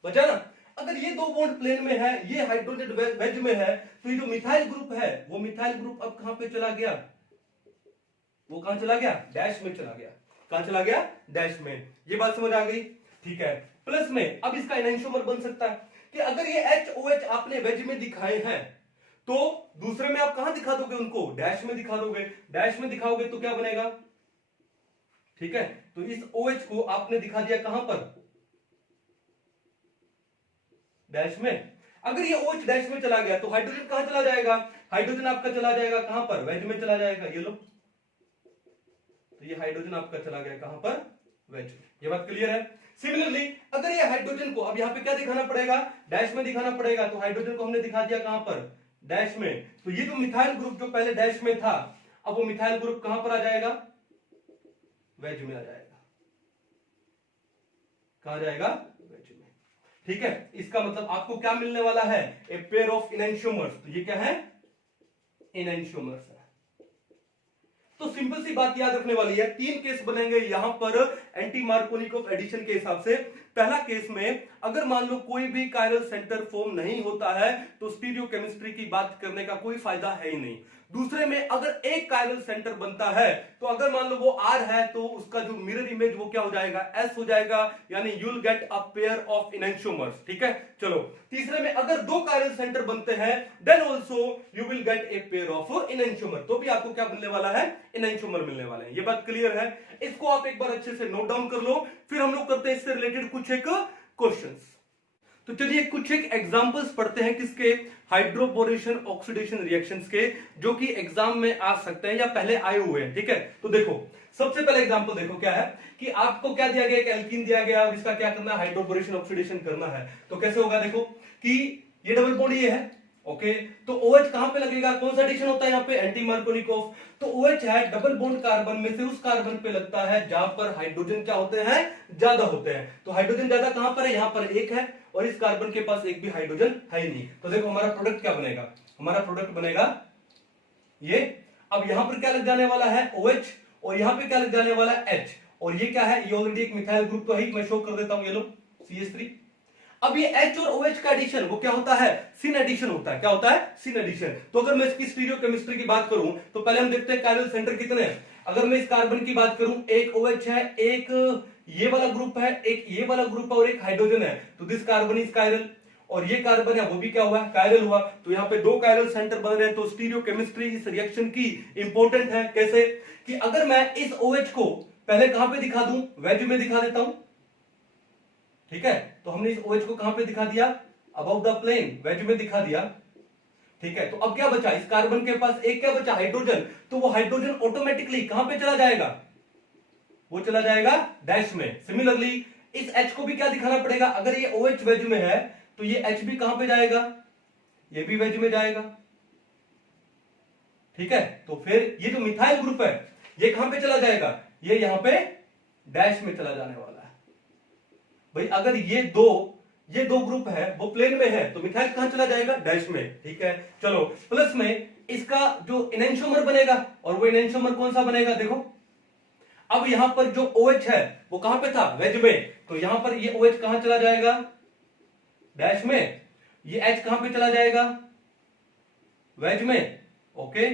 बचा ना, अगर ये 2 बॉन्ड प्लेन में है, ये हाइड्रोजन वेज में है, तो ये जो मिथाइल ग्रुप है वो मिथाइल ग्रुप अब कहां पे चला गया, वो कहां चला गया, डैश में चला गया, कहां चला गया, डैश में, ये बात समझ आ गई, ठीक है। प्लस में अब इसका एनेंटियोमर बन सकता है कि अगर ये HOH आपने वेज में दिखाए हैं तो दूसरे में आप कहां दिखा दोगे उनको, डैश में दिखा दोगे, डैश में दिखाओगे तो क्या बनेगा, ठीक है। तो इस OH को आपने दिखा दिया कहां पर, डैश में, अगर ये OH डैश में चला गया तो हाइड्रोजन कहां चला जाएगा, हाइड्रोजन आपका चला जाएगा कहां पर, वेज में चला जाएगा, ये लो, तो ये हाइड्रोजन आपका चला गया कहां पर, वेज में, ये बात क्लियर है। सिमिलरली अगर ये हाइड्रोजन को अब यहां पे क्या दिखाना पड़ेगा, डैश में दिखाना पड़ेगा, तो हाइड्रोजन को हमने दिखा दिया कहां पर, डैश में, तो ये जो मिथाइल ग्रुप जो पहले डैश में था, अब वो मिथाइल ग्रुप कहां पर आ जाएगा, वेज में आ जाएगा, कहां जाएगा, वेज में, ठीक है। इसका मतलब आपको क्या मिलने वाला है, ए पेयर ऑफ इनेंटियोमर्स, तो ये क्या है, इनेंटियोमर्स है। तो सिंपल सी बात याद रखने वाली है, 3 केस बनेंगे यहां पर एंटी मार्कोनिकोव एडिशन के हिसाब से। पहला केस में अगर मान लो कोई भी कायरल सेंटर फॉर्म नहीं होता है तो स्टीरियोकेमिस्ट्री की बात करने का कोई फायदा है ही नहीं। दूसरे में अगर एक कायरल सेंटर बनता है तो अगर मान लो वो R है तो उसका जो मिरर इमेज वो क्या हो जाएगा, S हो जाएगा, यानी you will get a pair of enantiomers, ठीक है। चलो तीसरे में अगर 2 कायरल सेंटर बनते हैं then also you will get a pair of enantiomer, तो भी आपको क्या मिलने वाला है, इनेंटियोमर मिलने वाले हैं। ये बात क्लियर है, इसको आप एक बार अच्छे से नोट डाउन कर लो, फिर हम लोग करते हैं इससे रिलेटेड कुछ एक क्वेश्चंस। तो चलिए कुछ एक एग्जांपल्स पढ़ते हैं किसके, हाइड्रोबोरेशन ऑक्सीडेशन रिएक्शंस के, जो कि एग्जाम में आ सकते हैं या पहले आए हुए हैं, ठीक है। तो देखो सबसे पहले एग्जांपल देखो क्या है कि आपको क्या दिया गया, एक एल्कीन दिया गया, इसका क्या करना है, हाइड्रोबोरेशन ऑक्सीडेशन करना है। तो कैसे होगा, देखो कि ये डबल बॉन्ड ये है, ओके, तो OH कहां पे लगेगा, कौन सा एडिशन होता है यहाँ पे, एंटी मार्कोनिकोव, तो OH है डबल बॉन्ड कार्बन में से उस कार्बन पे लगता है जहां पर हाइड्रोजन क्या होते हैं, ज्यादा होते हैं। तो हाइड्रोजन ज्यादा कहां पर है, यहां पर एक है और इस कार्बन के पास एक भी हाइड्रोजन है ही नहीं। तो देखो हमारा प्रोडक्ट क्या बनेगा, हमारा प्रोडक्ट बनेगा ये। अब यहां पर क्या लग जाने वाला है, OH, और यहां पे क्या लग जाने वाला है, H, और ये क्या है, ये ऑलरेडी एक मिथाइल ग्रुप तो है, मैं शो कर देता हूं, ये लो CH3। अब ये H और OH का एडिशन वो क्या होता है, सिन एडिशन होता है। क्या होता है, सिन एडिशन। तो अगर मैं इसकी स्टीरियोकेमिस्ट्री की बात करूं तो पहले हम देखते हैं कायरल सेंटर कितने हैं। अगर मैं इस कार्बन की बात करूं, एक OH है, एक ये वाला ग्रुप है, एक ये वाला ग्रुप है और एक हाइड्रोजन है, तो दिस कार्बन इज कायरल। और ये कार्बन है वो भी क्या हुआ, कायरल हुआ। तो यहाँ पे दो कायरल सेंटर बन रहे हैं। तो स्टीरियोकेमिस्ट्री इस रिएक्शन की इंपॉर्टेंट है। कैसे कि अगर मैं इस OH को पहले कहां पे दिखा दूं, वेज में दिखा देता हूं, ठीक है। तो हमने इस OH को कहां पे दिखा दिया, अबव द प्लेन, वेज में दिखा दिया, ठीक है। तो अब क्या बचा, इस कार्बन के पास एक क्या बचा, हाइड्रोजन। तो वो हाइड्रोजन ऑटोमेटिकली कहां पे चला जाएगा, वो चला जाएगा डैश में। सिमिलरली इस H को भी क्या दिखाना पड़ेगा, अगर ये OH वेज में है तो ये H भी कहां पे जाएगा, ये भी वेज में जाएगा, ठीक है। तो फिर ये जो मिथाइल ग्रुप है ये कहां पे चला जाएगा, ये यहां पे डैश में चला जाने वाला है। भाई अगर ये दो ग्रुप है वो प्लेन में है तो मिथाइल कहां चला जाएगा, डैश में, ठीक है। चलो प्लस में इसका जो इनेंशियोमर बनेगा, और वो इनेंशियोमर कौन सा बनेगा, देखो अब यहां पर जो OH है वो कहां पे था, वेज में। तो यहां पर ये OH कहां चला जाएगा, डैश में। ये H कहां पे चला जाएगा, वेज में, ओके।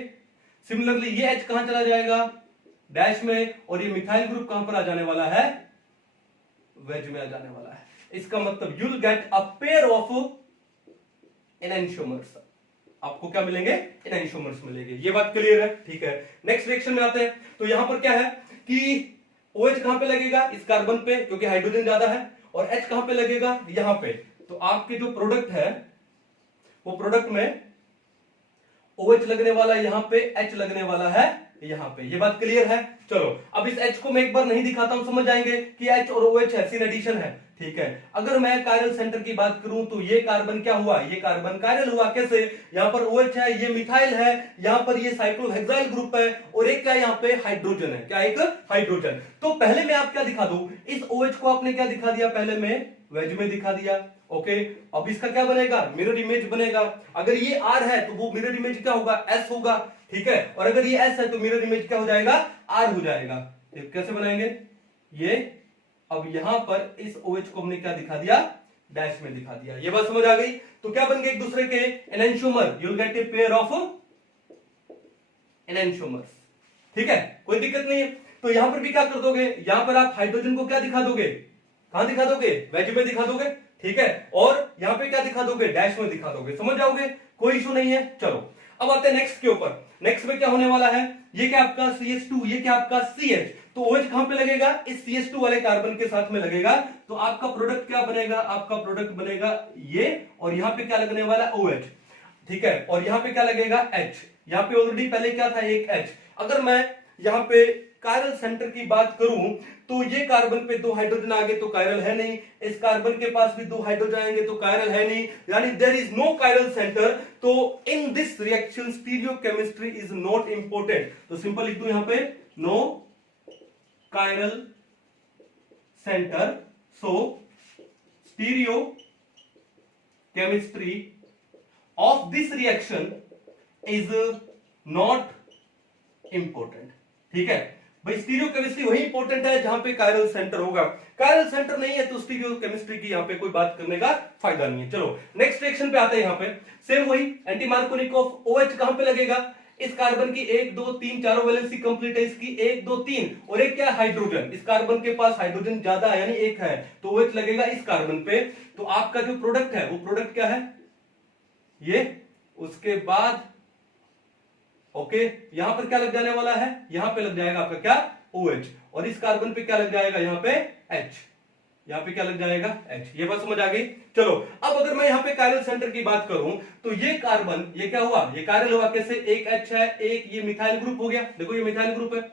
सिमिलरली ये H कहां चला जाएगा, डैश में। और ये मिथाइल ग्रुप कहां पर आ जाने वाला है, वेज में आ जाने वाला है। इसका मतलब you will get a pair of enantiomers. आपको क्या मिलेंगे, एनेंशियोमर्स मिलेंगे। ये बात क्लियर है, ठीक है। नेक्स्ट रिएक्शन में आते हैं। तो यहां पर क्या है कि OH कहां पे लगेगा, इस कार्बन पे, क्योंकि हाइड्रोजन ज्यादा है। और H कहां पे लगेगा, यहां पे। तो आपके जो प्रोडक्ट है वो प्रोडक्ट में OH लगने वाला है यहां पे, H लगने वाला है यहां पे। ये बात क्लियर है। चलो अब इस H को मैं एक बार नहीं दिखाता हूं, समझ जाएंगे कि H और OH है, सिन एडिशन है, ठीक है। अगर मैं कायरल सेंटर की बात करूं तो ये कार्बन क्या हुआ, ये कार्बन कायरल हुआ। कैसे, यहां पर OH है, ये मिथाइल है, यहां पर ये साइक्लोहेक्साइल ग्रुप है, और एक क्या यहां पे हाइड्रोजन है, क्या, एक हाइड्रोजन। तो पहले मैं आप क्या दिखा दूं, इस OH को आपने क्या दिखा दिया, पहले में वेज में दिखा दिया, ओके। अब इसका क्या बनेगा, मिरर इमेज बनेगा। अगर ये R है तो वो मिरर इमेज क्या होगा, S होगा, ठीक है। और अगर ये S है तो मिरर इमेज क्या हो जाएगा, R हो जाएगा। तो कैसे बनाएंगे ये, अब यहां पर इस OH को हमने क्या दिखा दिया, डैश में दिखा दिया। ये बात समझ आ गई। तो क्या बन गए एक दूसरे के enantiomer, you will get a pair of enantiomers, ठीक है, कोई दिक्कत नहीं है। तो यहां पर भी क्या कर दोगे, यहां पर आप हाइड्रोजन को क्या दिखा दोगे, कहां दिखा दोगे, वेज में दिखा दोगे, ठीक है। और यहां पे क्या दिखा दोगे, डैश में दिखा दोगे, समझ जाओगे, कोई इशू नहीं है। चलो अब आते हैं नेक्स्ट के ऊपर। नेक्स्ट में क्या होने वाला है, ये क्या आपका CH2, ये क्या आपका CH। तो OH कहां पे लगेगा, इस CH2 वाले कार्बन के साथ में लगेगा। तो आपका प्रोडक्ट क्या बनेगा, आपका प्रोडक्ट बनेगा ये, और यहां पे क्या लगने वाला है, OH, ठीक है। और यहां पे क्या लगेगा, H। यहां पे ऑलरेडी पहले क्या था, एक H। अगर मैं यहां पे कायरल सेंटर की बात करूं तो ये कार्बन पे दो हाइड्रोजन आगे तो कायरल है नहीं, इस कार्बन के पास भी दो हाइड्रोजन आएंगे तो कायरल है नहीं, यानी there is no chiral centre. तो in this reaction stereochemistry is not important. तो सिंपल लिख दूं यहां पे, no chiral centre, so stereochemistry of this reaction is not important, ठीक है। भाई स्टीरियोकेमिस्ट्री वही इंपॉर्टेंट है जहां पे कायरल सेंटर होगा, कायरल सेंटर नहीं है तो स्टीरियोकेमिस्ट्री की यहां पे कोई बात करने का फायदा नहीं है। चलो नेक्स्ट रिएक्शन पे आते हैं। यहां पे सेम वही एंटी मार्कोनिकोव OH कहां पे लगेगा, इस कार्बन की 1 2 3 चारों वैलेंसी कंप्लीट है इसकी, 1 2 3, और एक क्या हाइड्रोजन, इस कार्बन के पास हाइड्रोजन ज्यादा है यानी एक है, तो OH लगेगा इस कार्बन पे। तो आपका जो प्रोडक्ट है वो प्रोडक्ट क्या है, ये। उसके बाद ओके यहां पर क्या लग जाने वाला है, यहां पे लग जाएगा आपका क्या, OH, और इस कार्बन पे क्या लग जाएगा, यहां पे H, यहां पे क्या लग जाएगा, H। ये बात समझ आ गई। चलो अब अगर मैं यहां पे कायरल सेंटर की बात करूं तो ये कार्बन, ये क्या हुआ, ये कायरल हुआ। कैसे, एक H है, एक ये मिथाइल ग्रुप हो गया, देखो ये मिथाइल ग्रुप है,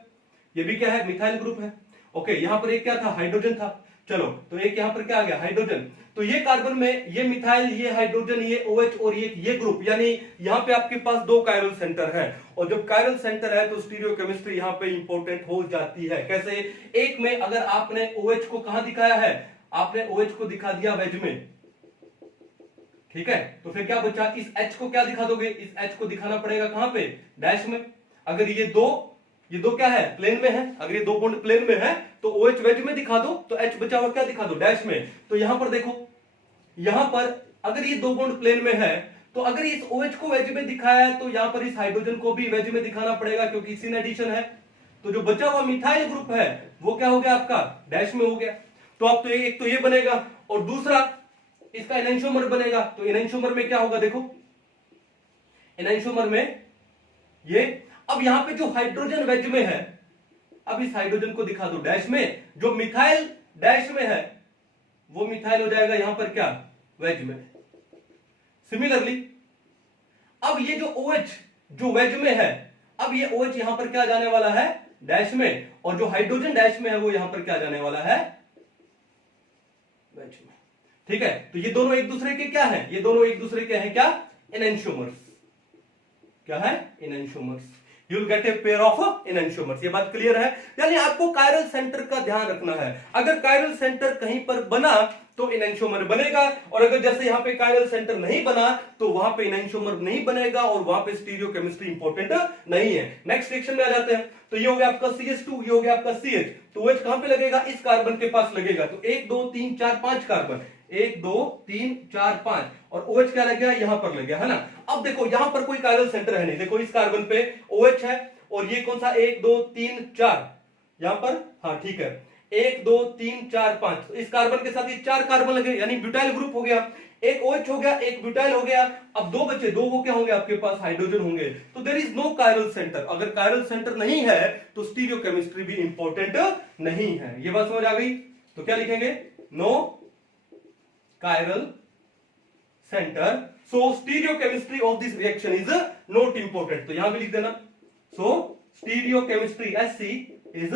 ये भी क्या है, मिथाइल ग्रुप है, ओके। यहां पर एक क्या था, हाइड्रोजन था, चलो तो एक यहां पर क्या आ गया, हाइड्रोजन। तो ये कार्बन में ये मिथाइल, ये हाइड्रोजन, ये OH और ये ग्रुप, यानी यहां पे आपके पास दो कायरल सेंटर है। और जब कायरल सेंटर है तो स्टीरियोकेमिस्ट्री यहां पे इंपॉर्टेंट हो जाती है। कैसे, एक में अगर आपने OH को कहां दिखाया है, आपने OH को दिखा दिया वेज में, ठीक है। तो फिर क्या बचा, इस H को क्या दिखा दोगे, इस H को दिखाना पड़ेगा कहां पे, डैश में। अगर ये दो क्या है, प्लेन में है, अगर ये दो बॉन्ड प्लेन में है तो OH वेज में दिखा दो, तो H बचा हुआ क्या दिखा दो, डैश में। तो यहां पर देखो यहां पर अगर ये दो बॉन्ड प्लेन में है तो अगर इस OH को वेज में दिखाया है तो यहां पर इस हाइड्रोजन को भी वेज में दिखाना पड़ेगा क्योंकि सिन एडिशन है। तो जो बचा हुआ मिथाइल ग्रुप है वो क्या हो गया आपका डैश में हो गया। तो अब तो एक तो ये बनेगा और दूसरा इसका एनेंशियोमर बनेगा। तो एनेंशियोमर में क्या होगा देखो, एनेंशियोमर में ये, अब यहां पे जो हाइड्रोजन वेज में है, अब इस हाइड्रोजन को दिखा दो डैश में, जो मिथाइल डैश में है वो मिथाइल हो जाएगा यहां पर क्या वेज में। सिमिलरली अब ये जो OH जो वेज में है, अब ये OH यहां पर क्या जाने वाला है डैश में, और जो हाइड्रोजन डैश में है वो यहां पर क्या जाने वाला है वेज में। ठीक है, तो ये दोनों एक दूसरे के क्या है, ये दोनों एक दूसरे के हैं क्या एनेंशियोमर्स। क्या है enantiomers, you will get a pair of enantiomers. ये बात क्लियर है। यानी आपको कायरल सेंटर का ध्यान रखना है, अगर कायरल सेंटर कहीं पर बना तो एनेंशियोमर बनेगा, और अगर जैसे यहां पे कायरल सेंटर नहीं बना तो वहां पे एनेंशियोमर नहीं बनेगा और वहां पे स्टीरियोकेमिस्ट्री इंपॉर्टेंट नहीं है। नेक्स्ट सेक्शन में आ जाते हैं। तो ये हो गया आपका CH2, ये हो गया आपका CH। तो OH कहां पे लगेगा, इस कार्बन के पास लगेगा। तो 1 2 3 4 5 कार्बन, 1 2 3 4 5, और OH क्या लग गया यहां पर लग गया है ना। अब देखो यहां पर कोई कायरल सेंटर है नहीं, देखो इस कार्बन पे OH है और ये कौन सा 1 2 3 4 यहां पर, हाँ ठीक है 1 2 3 4 5, तो इस कार्बन के साथ ये 4 कार्बन लगे यानी ब्यूटाइल ग्रुप हो गया। एक OH हो गया, एक ब्यूटाइल हो गया, अब दो बचे, दो वो क्या होंगे आपके पास हाइड्रोजन होंगे। तो there is no chiral centre, अगर कायरल सेंटर नहीं है तो स्टीरियोकेमिस्ट्री भी इंपॉर्टेंट नहीं है। ये बात समझ आ गई। तो क्या लिखेंगे, no chiral centre, so stereochemistry of this reaction is not important. तो यहां भी लिख देना, so stereochemistry SC is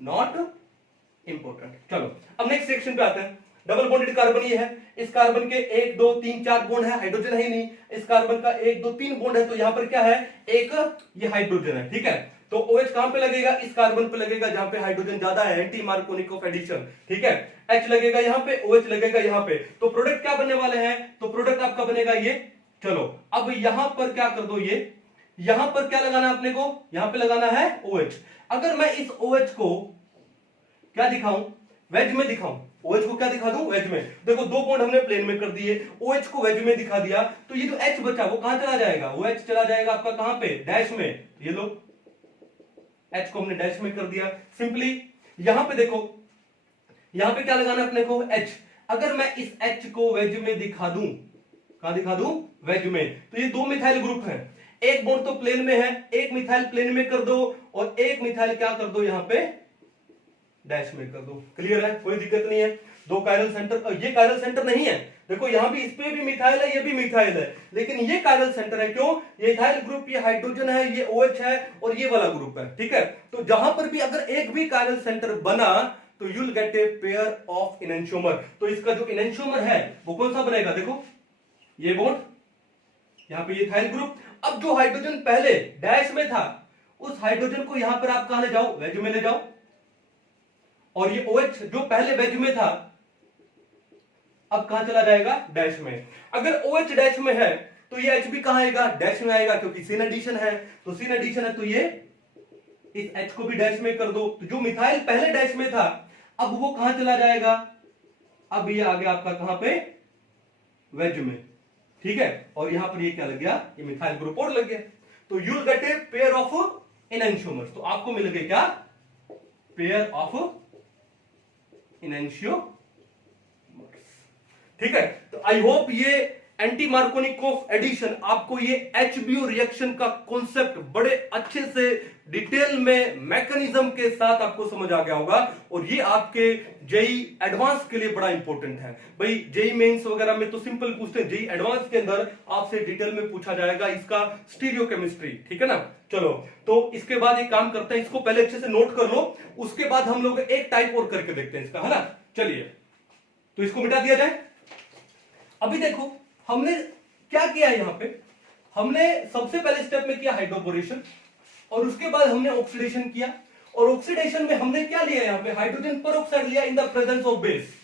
not important. चलो अब नेक्स्ट सेक्शन पे आते हैं। डबल बॉन्डेड कार्बन ये है, इस कार्बन के 1 2 3 4 बॉन्ड है, हाइड्रोजन है ही नहीं। इस कार्बन का 1 2 3 बॉन्ड है, तो यहां पर क्या है एक ये हाइड्रोजन है। ठीक है, तो OH कहां पे लगेगा, इस कार्बन पे लगेगा जहां पे हाइड्रोजन ज्यादा है, एंटी मार्कोनिक ऑफ एडिशन। ठीक है, H लगेगा यहां पे, OH लगेगा यहां पे। तो प्रोडक्ट क्या बनने वाले हैं, तो प्रोडक्ट आपका बनेगा ये। चलो अब यहां पर क्या कर दो, ये यहां पर क्या लगाना है अपने को, यहां पे लगाना है OH। अगर मैं इस OH को क्या दिखाऊं, वेज में दिखाऊं, OH को क्या दिखा दूं वेज में। देखो दो बॉन्ड हमने प्लेन में कर दिए, OH को वेज में दिखा दिया, तो ये जो H बचा वो कहां चला जाएगा, वो H चला जाएगा आपका कहां पे डैश में। ये लो H को हमने डैश में कर दिया सिंपली। यहां पे देखो, यहां पे क्या लगाना अपने को H। अगर मैं इस H को वेज में दिखा दूं, कहां दिखा दूं वेज में, तो ये दो मिथाइल ग्रुप है, एक बॉन्ड तो प्लेन में है, एक मिथाइल प्लेन में कर दो और एक मिथाइल क्या कर दो यहां पे डैश में कर दो। क्लियर है, कोई दिक्कत नहीं है। दो कायरल सेंटर, ये कायरल सेंटर नहीं है, देखो यहां भी इस पे भी मिथाइल है, ये भी मिथाइल है, लेकिन ये कायरल सेंटर है। क्यों, ये इथाइल ग्रुप, ये हाइड्रोजन है, ये OH है और ये वाला ग्रुप है। ठीक है, तो जहां पर भी अगर एक भी कायरल सेंटर बना तो you will get a pair of enantiomer. तो इसका जो इनेंशियोमर है वो कौन सा बनेगा, देखो ये बॉन्ड, यहां पे ये इथाइल ग्रुप। अब जो हाइड्रोजन पहले डैश में था उस हाइड्रोजन को यहां पर आप कहां ले जाओ, वेज में ले जाओ, और ये OH जो पहले वेज में था अब कहां चला जाएगा डैश में। अगर OH डैश में है तो ये H भी कहां आएगा डैश में आएगा, क्योंकि सिन एडिशन है। तो सिन एडिशन है तो ये इस H को भी डैश में कर दो। तो जो मिथाइल पहले डैश में था अब वो कहां चला जाएगा, अब ये आ गया आपका कहां पे वेज में। ठीक है, और यहां पर ये क्या लग गया, ये मिथाइल ग्रुप और लग गया। तो you will get a pair of enantiomers. तो आपको मिल गए क्या पेयर ऑफ इनेंशियोमर्स। ठीक है, तो आई होप ये एंटी मार्कोनिक ऑफ एडिशन, आपको ये HBO रिएक्शन का कॉन्सेप्ट बड़े अच्छे से डिटेल में मैकेनिज्म के साथ आपको समझ आ गया होगा। और ये आपके जेई एडवांस के लिए बड़ा इंपॉर्टेंट है भाई। जेई मेंस वगैरह में तो सिंपल पूछते हैं, जेई एडवांस के अंदर आपसे डिटेल में पूछा जाएगा इसका स्टीरियोकेमिस्ट्री। ठीक है ना, चलो तो इसके बाद एक काम करते हैं, इसको पहले अच्छे से नोट कर लो, उसके बाद हम लोग एक टाइप और करके देखते हैं इसका, है ना। चलिए तो इसको मिटा दिया जाए। अभी देखो हमने क्या किया है, यहां पे हमने सबसे पहले स्टेप में किया हाइड्रोपोरेशन, और उसके बाद हमने ऑक्सीडेशन किया, और ऑक्सीडेशन में हमने क्या लिया यहां पे हाइड्रोजन परऑक्साइड लिया in the presence of base.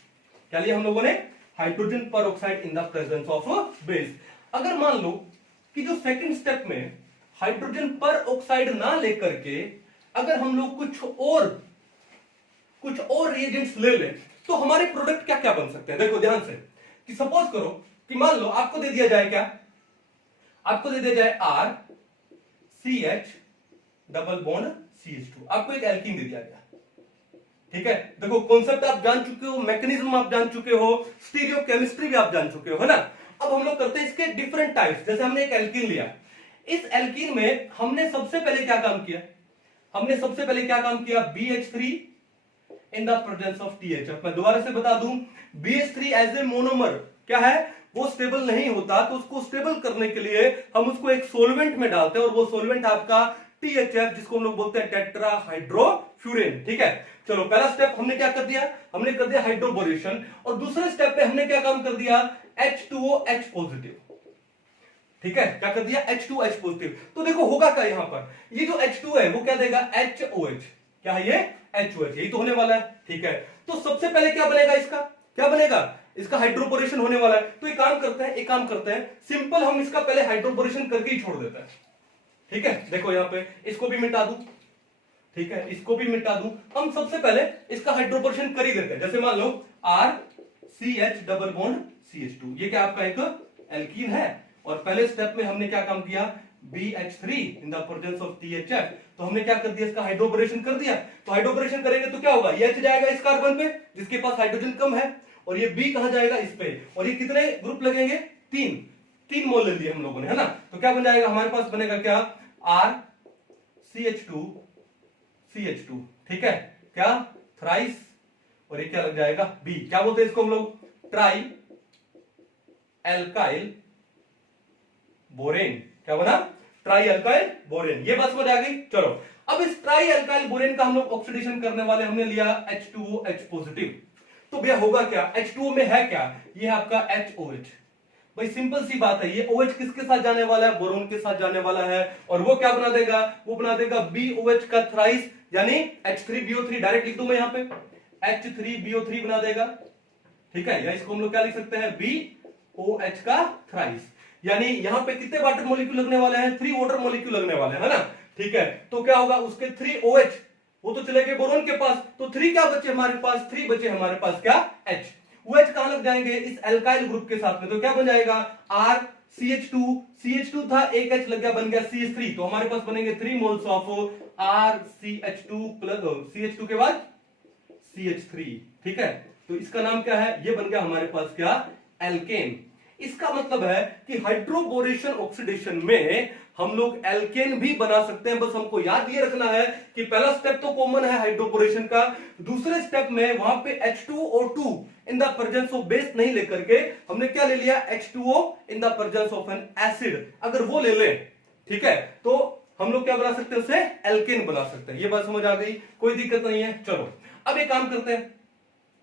क्या लिया हम लोगों ने, hydrogen peroxide in the presence of base. अगर मान लो कि जो सेकंड स्टेप में हाइड्रोजन परऑक्साइड ना लेकर के अगर हम लोग कुछ और रिएजेंट्स ले लें तो हमारे प्रोडक्ट क्या क्या बन सकते हैं। देखो ध्यान से, कि सपोज करो कि मान लो आपको दे दिया जाए क्या, आपको दे दिया जाए R C H double bond CH2, आपको एक एल्कीन दे दिया गया, ठीक है। देखो कॉन्सेप्ट आप जान चुके हो, मैकेनिज्म आप जान चुके हो, स्टीरियो केमिस्ट्री भी आप जान चुके हो, है ना। अब हम लोग करते हैं इसके डिफरेंट टाइप्स। जैसे हमने एक एल्कीन लिया, इस एल्कीन में हमने सबसे पहले क्या काम किया, हमने सबसे पहले क्या काम किया, BH3 in the presence of THF। मैं दोबारा से बता दूं, BH3 एज ए मोनोमर क्या है, वो स्टेबल नहीं होता, तो उसको स्टेबल करने के लिए हम उसको एक सोलवेंट में डालते हैं, और वो सोलवेंट आपका THF, जिसको हम लोग बोलते हैं टेट्राहाइड्रोफ्यूरेन, ठीक है। चलो पहला स्टेप हमने क्या कर दिया, हमने कर दिया हाइड्रोबोरेशन, और दूसरे स्टेप पे हमने क्या काम कर दिया, H2OH पॉजिटिव, ठीक है, क्या कर दिया, H2H पॉजिटिव। तो देखो होगा क्या यहां पर, ये जो H2 है वो क्या देगा, HOH, क्या है ये, HOH, यही तो होने वाला है, ठीक है। तो सबसे पहले क्या बनेगा, इसका क्या बनेगा, इसका हाइड्रोपोरेशन होने वाला है। तो एक काम करते हैं, सिंपल हम इसका पहले हाइड्रोपोरेशन करके ही छोड़ देते हैं, ठीक है। देखो यहां पे इसको भी मिटा दूं, ठीक है, इसको भी मिटा दूं, हम सबसे पहले इसका हाइड्रोपोरेशन कर ही देते हैं। जैसे मान लो RCH डबल बॉन्ड CH2, ये क्या आपका एक एल्कीन है, और पहले स्टेप में हमने क्या काम किया, BH3 in the presence of THF, तो हमने क्या कर दिया, इसका हाइड्रोपोरेशन कर दिया। तो हाइड्रोपोरेशन करेंगे तो क्या होगा, ये H जाएगा इस कार्बन पे जिसके पास हाइड्रोजन कम है, और ये B कहां जाएगा, इस पे, और ये कितने ग्रुप लगेंगे, तीन मोल ले लिए हम लोगों ने, है ना। तो क्या बन जाएगा, हमारे पास बनेगा क्या, RCH2CH2, ठीक है, क्या थ्राइस, और ये क्या लग जाएगा B, क्या बोलते हैं इसको हम लोग, ट्राई एल्काइल बोरेन, क्या बना, ट्राई एल्काइल बोरेन। ये बात समझ आ गई। चलो अब इस ट्राई एल्काइल बोरेन का हम लोग ऑक्सीडेशन करने वाले, हमने लिया H2OH पॉजिटिव। तो भैया होगा क्या, H2O में है क्या, ये है आपका HOH। भाई सिंपल सी बात है, ये OH किसके साथ जाने वाला है, बोरोन के साथ जाने वाला है, और वो क्या बना देगा, वो बना देगा BOH का थ्राइस, यानी H3BO3, डायरेक्ट लिख दूं मैं यहां पे, H3BO3 बना देगा, ठीक है, या इसको हम लोग क्या लिख सकते हैं, BOH का थ्राइस। यानी यहां पे कितने वाटर मॉलिक्यूल लगने वाले हैं, 3 वाटर मॉलिक्यूल लगने वाले हैं, है ना, ठीक है। तो क्या होगा, उसके 3 OH वो तो चले गए बोरोन के पास, तो 3 क्या बचे हमारे पास, 3 बचे हमारे पास क्या, H। OH कहां लग जाएंगे, इस एल्काइल ग्रुप के साथ में, तो क्या बन जाएगा, RCH2 था, एक H लग गया, बन गया CH3, तो हमारे पास बनेंगे 3 moles of RCH2 plus CH2 के बाद CH3, ठीक है। तो इसका नाम क्या है, ये बन गया हमारे पास क्या, एल्केन। इसका मतलब है कि हाइड्रोबोरेशन ऑक्सीडेशन में हम लोग एल्केन भी बना सकते हैं। बस हमको याद ये रखना है कि पहला स्टेप तो कॉमन है हाइड्रोबोरेशन का, दूसरे स्टेप में वहां पे H2O2 in the presence of base नहीं लेकर के हमने क्या ले लिया, H2O in the presence of N acid, अगर वो ले ले, ठीक है, तो हम लोग क्या बना सकते हैं, उसे एल्केन बना सकते हैं। ये बात समझ आ गई, कोई दिक्कत नहीं है। चलो अब एक काम करते हैं,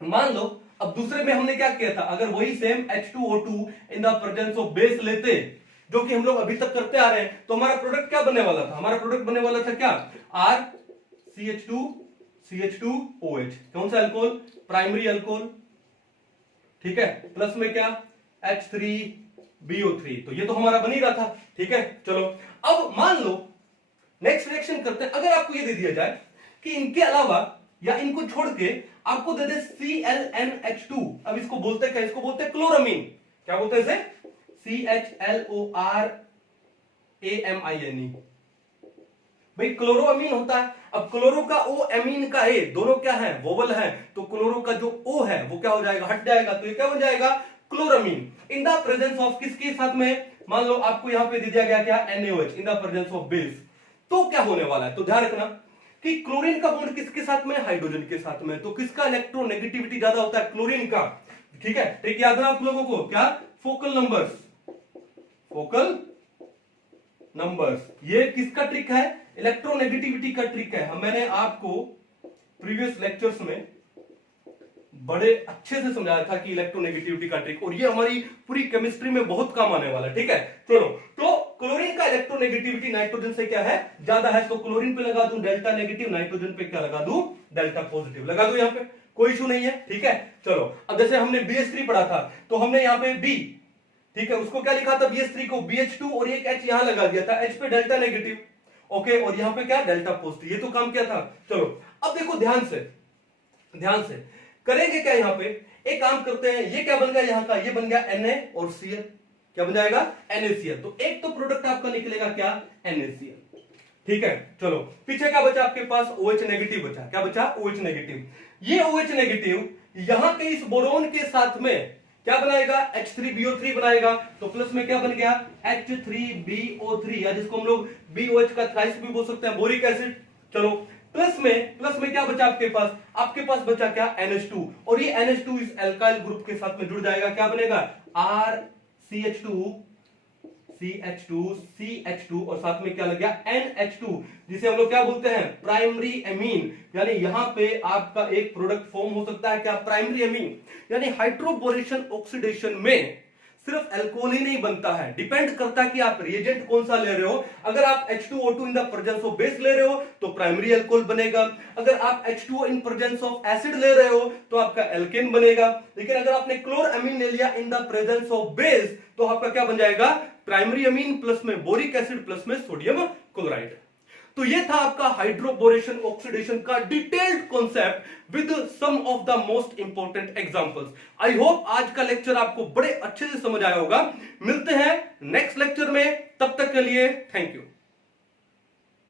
मान लो अब दूसरे में हमने क्या किया था, अगर वही same H2O2 in the presence of base लेते, जो कि हम लोग अभी तक करते आ रहे हैं, तो हमारा प्रोडक्ट क्या बनने वाला था, हमारा प्रोडक्ट बनने वाला था क्या, RCH2CH2OH, कौन सा अल्कोहल, प्राइमरी अल्कोहल, ठीक है, प्लस में क्या H3BO3, तो ये तो हमारा बन ही रहा था, ठीक है। चलो अब मान लो नेक्स्ट रिएक्शन करते हैं, अगर आपको ये दे दिया जाए कि इनके अलावा या इनको छोड़ के आपको दे दे ClNH2, अब इसको बोलते हैं क्या, इसको बोलते हैं क्लोरामीन, क्या बोलते हैं इसे, CHLORAMINE, भाई क्लोरोअमीन होता है। अब क्लोरो का O, एमीन का A, दोनों क्या है, वोवल है, तो क्लोरो का जो O है वो क्या हो जाएगा, हट जाएगा, तो ये क्या बन जाएगा, chloramine in the presence of किसके साथ में, मान लो आपको यहां पे दे दिया गया क्या, NaOH in the presence of base, तो क्या होने वाला है, तो ध्यान रखना कि क्लोरीन का बॉन्ड किसके साथ में, हाइड्रोजन के साथ में, तो किसका इलेक्ट्रोनेगेटिविटी ज्यादा होता है, क्लोरीन का, ठीक है। ठीक याद रखना आप लोगों को, क्या, फोकल नंबर्स, ये किसका ट्रिक है, इलेक्ट्रोनेगेटिविटी का ट्रिक है। हम मैंने आपको प्रीवियस लेक्चर्स में बड़े अच्छे से समझाया था कि इलेक्ट्रोनेगेटिविटी का ट्रिक, और ये हमारी पूरी केमिस्ट्री में बहुत काम आने वाला है, ठीक है। चलो तो क्लोरीन का इलेक्ट्रोनेगेटिविटी नाइट्रोजन से क्या है, ज्यादा है, तो क्लोरीन पे लगा दूं डेल्टा नेगेटिव, नाइट्रोजन पे क्या लगा दूं, डेल्टा पॉजिटिव लगा दूं, यहां पे कोई इशू नहीं है, ठीक है। चलो अब जैसे हमने BH3 पढ़ा था, तो हमने यहां पे B, ठीक है, उसको क्या लिखा था, BH3 को BH2 और एक H यहां लगा दिया था, H पे डेल्टा नेगेटिव, ओके, और यहां पे क्या, डेल्टा पॉजिटिव, ये तो काम क्या था। चलो अब देखो ध्यान से करेंगे क्या, यहां पे एक काम करते हैं, ये क्या बन गया यहाँ का, ये बन गया Na और Cl, क्या बन जाएगा NaCl। तो एक तो प्रोडक्ट आपका निकलेगा क्या, NaCl। ठीक है, चलो पीछे क्या बचा आपके पास, OH नेगेटिव बचा। क्या बचा, OH नेगेटिव। ये OH नेगेटिव यहां के इस बोरोन के साथ में क्या बनाएगा, H3BO3 बनाएगा। तो प्लस में क्या बन गया, H3BO3, या जिसको हम लोग BOH का थ्राइस भी बोल सकते हैं, बोरिक एसिड। चलो प्लस में क्या बचा आपके पास, आपके पास बचा क्या, NH2, और ये NH2 इस एल्काइल ग्रुप के साथ में जुड़ जाएगा, क्या बनेगा, CH2 और साथ में क्या लग गया, NH2, जिसे हम लोग क्या बोलते हैं, प्राइमरी एमीन। यानी यहां पे आपका एक प्रोडक्ट फॉर्म हो सकता है क्या, प्राइमरी एमीन। यानी हाइड्रोबोरेशन ऑक्सीडेशन में सिर्फ अल्कोहल ही नहीं बनता है, डिपेंड करता है कि आप रिएजेंट कौन सा ले रहे हो। अगर आप H2O2 in the presence of base ले रहे हो तो प्राइमरी अल्कोहल बनेगा। अगर आप H2O in presence of acid ले रहे हो तो आपका एल्केन बनेगा। लेकिन अगर आपने क्लोरअमीन ले लिया in the presence of base तो आपका क्या बन जाएगा, प्राइमरी अमीन प्लस में बोरिक एसिड प्लस में सोडियम क्लोराइड। तो ये था आपका हाइड्रोबोरेशन ऑक्सीडेशन का detailed concept with some of the most important examples. I hope आज का लेक्चर आपको बड़े अच्छे से समझ आया होगा। मिलते हैं नेक्स्ट लेक्चर में, तब तक के लिए थैंक यू।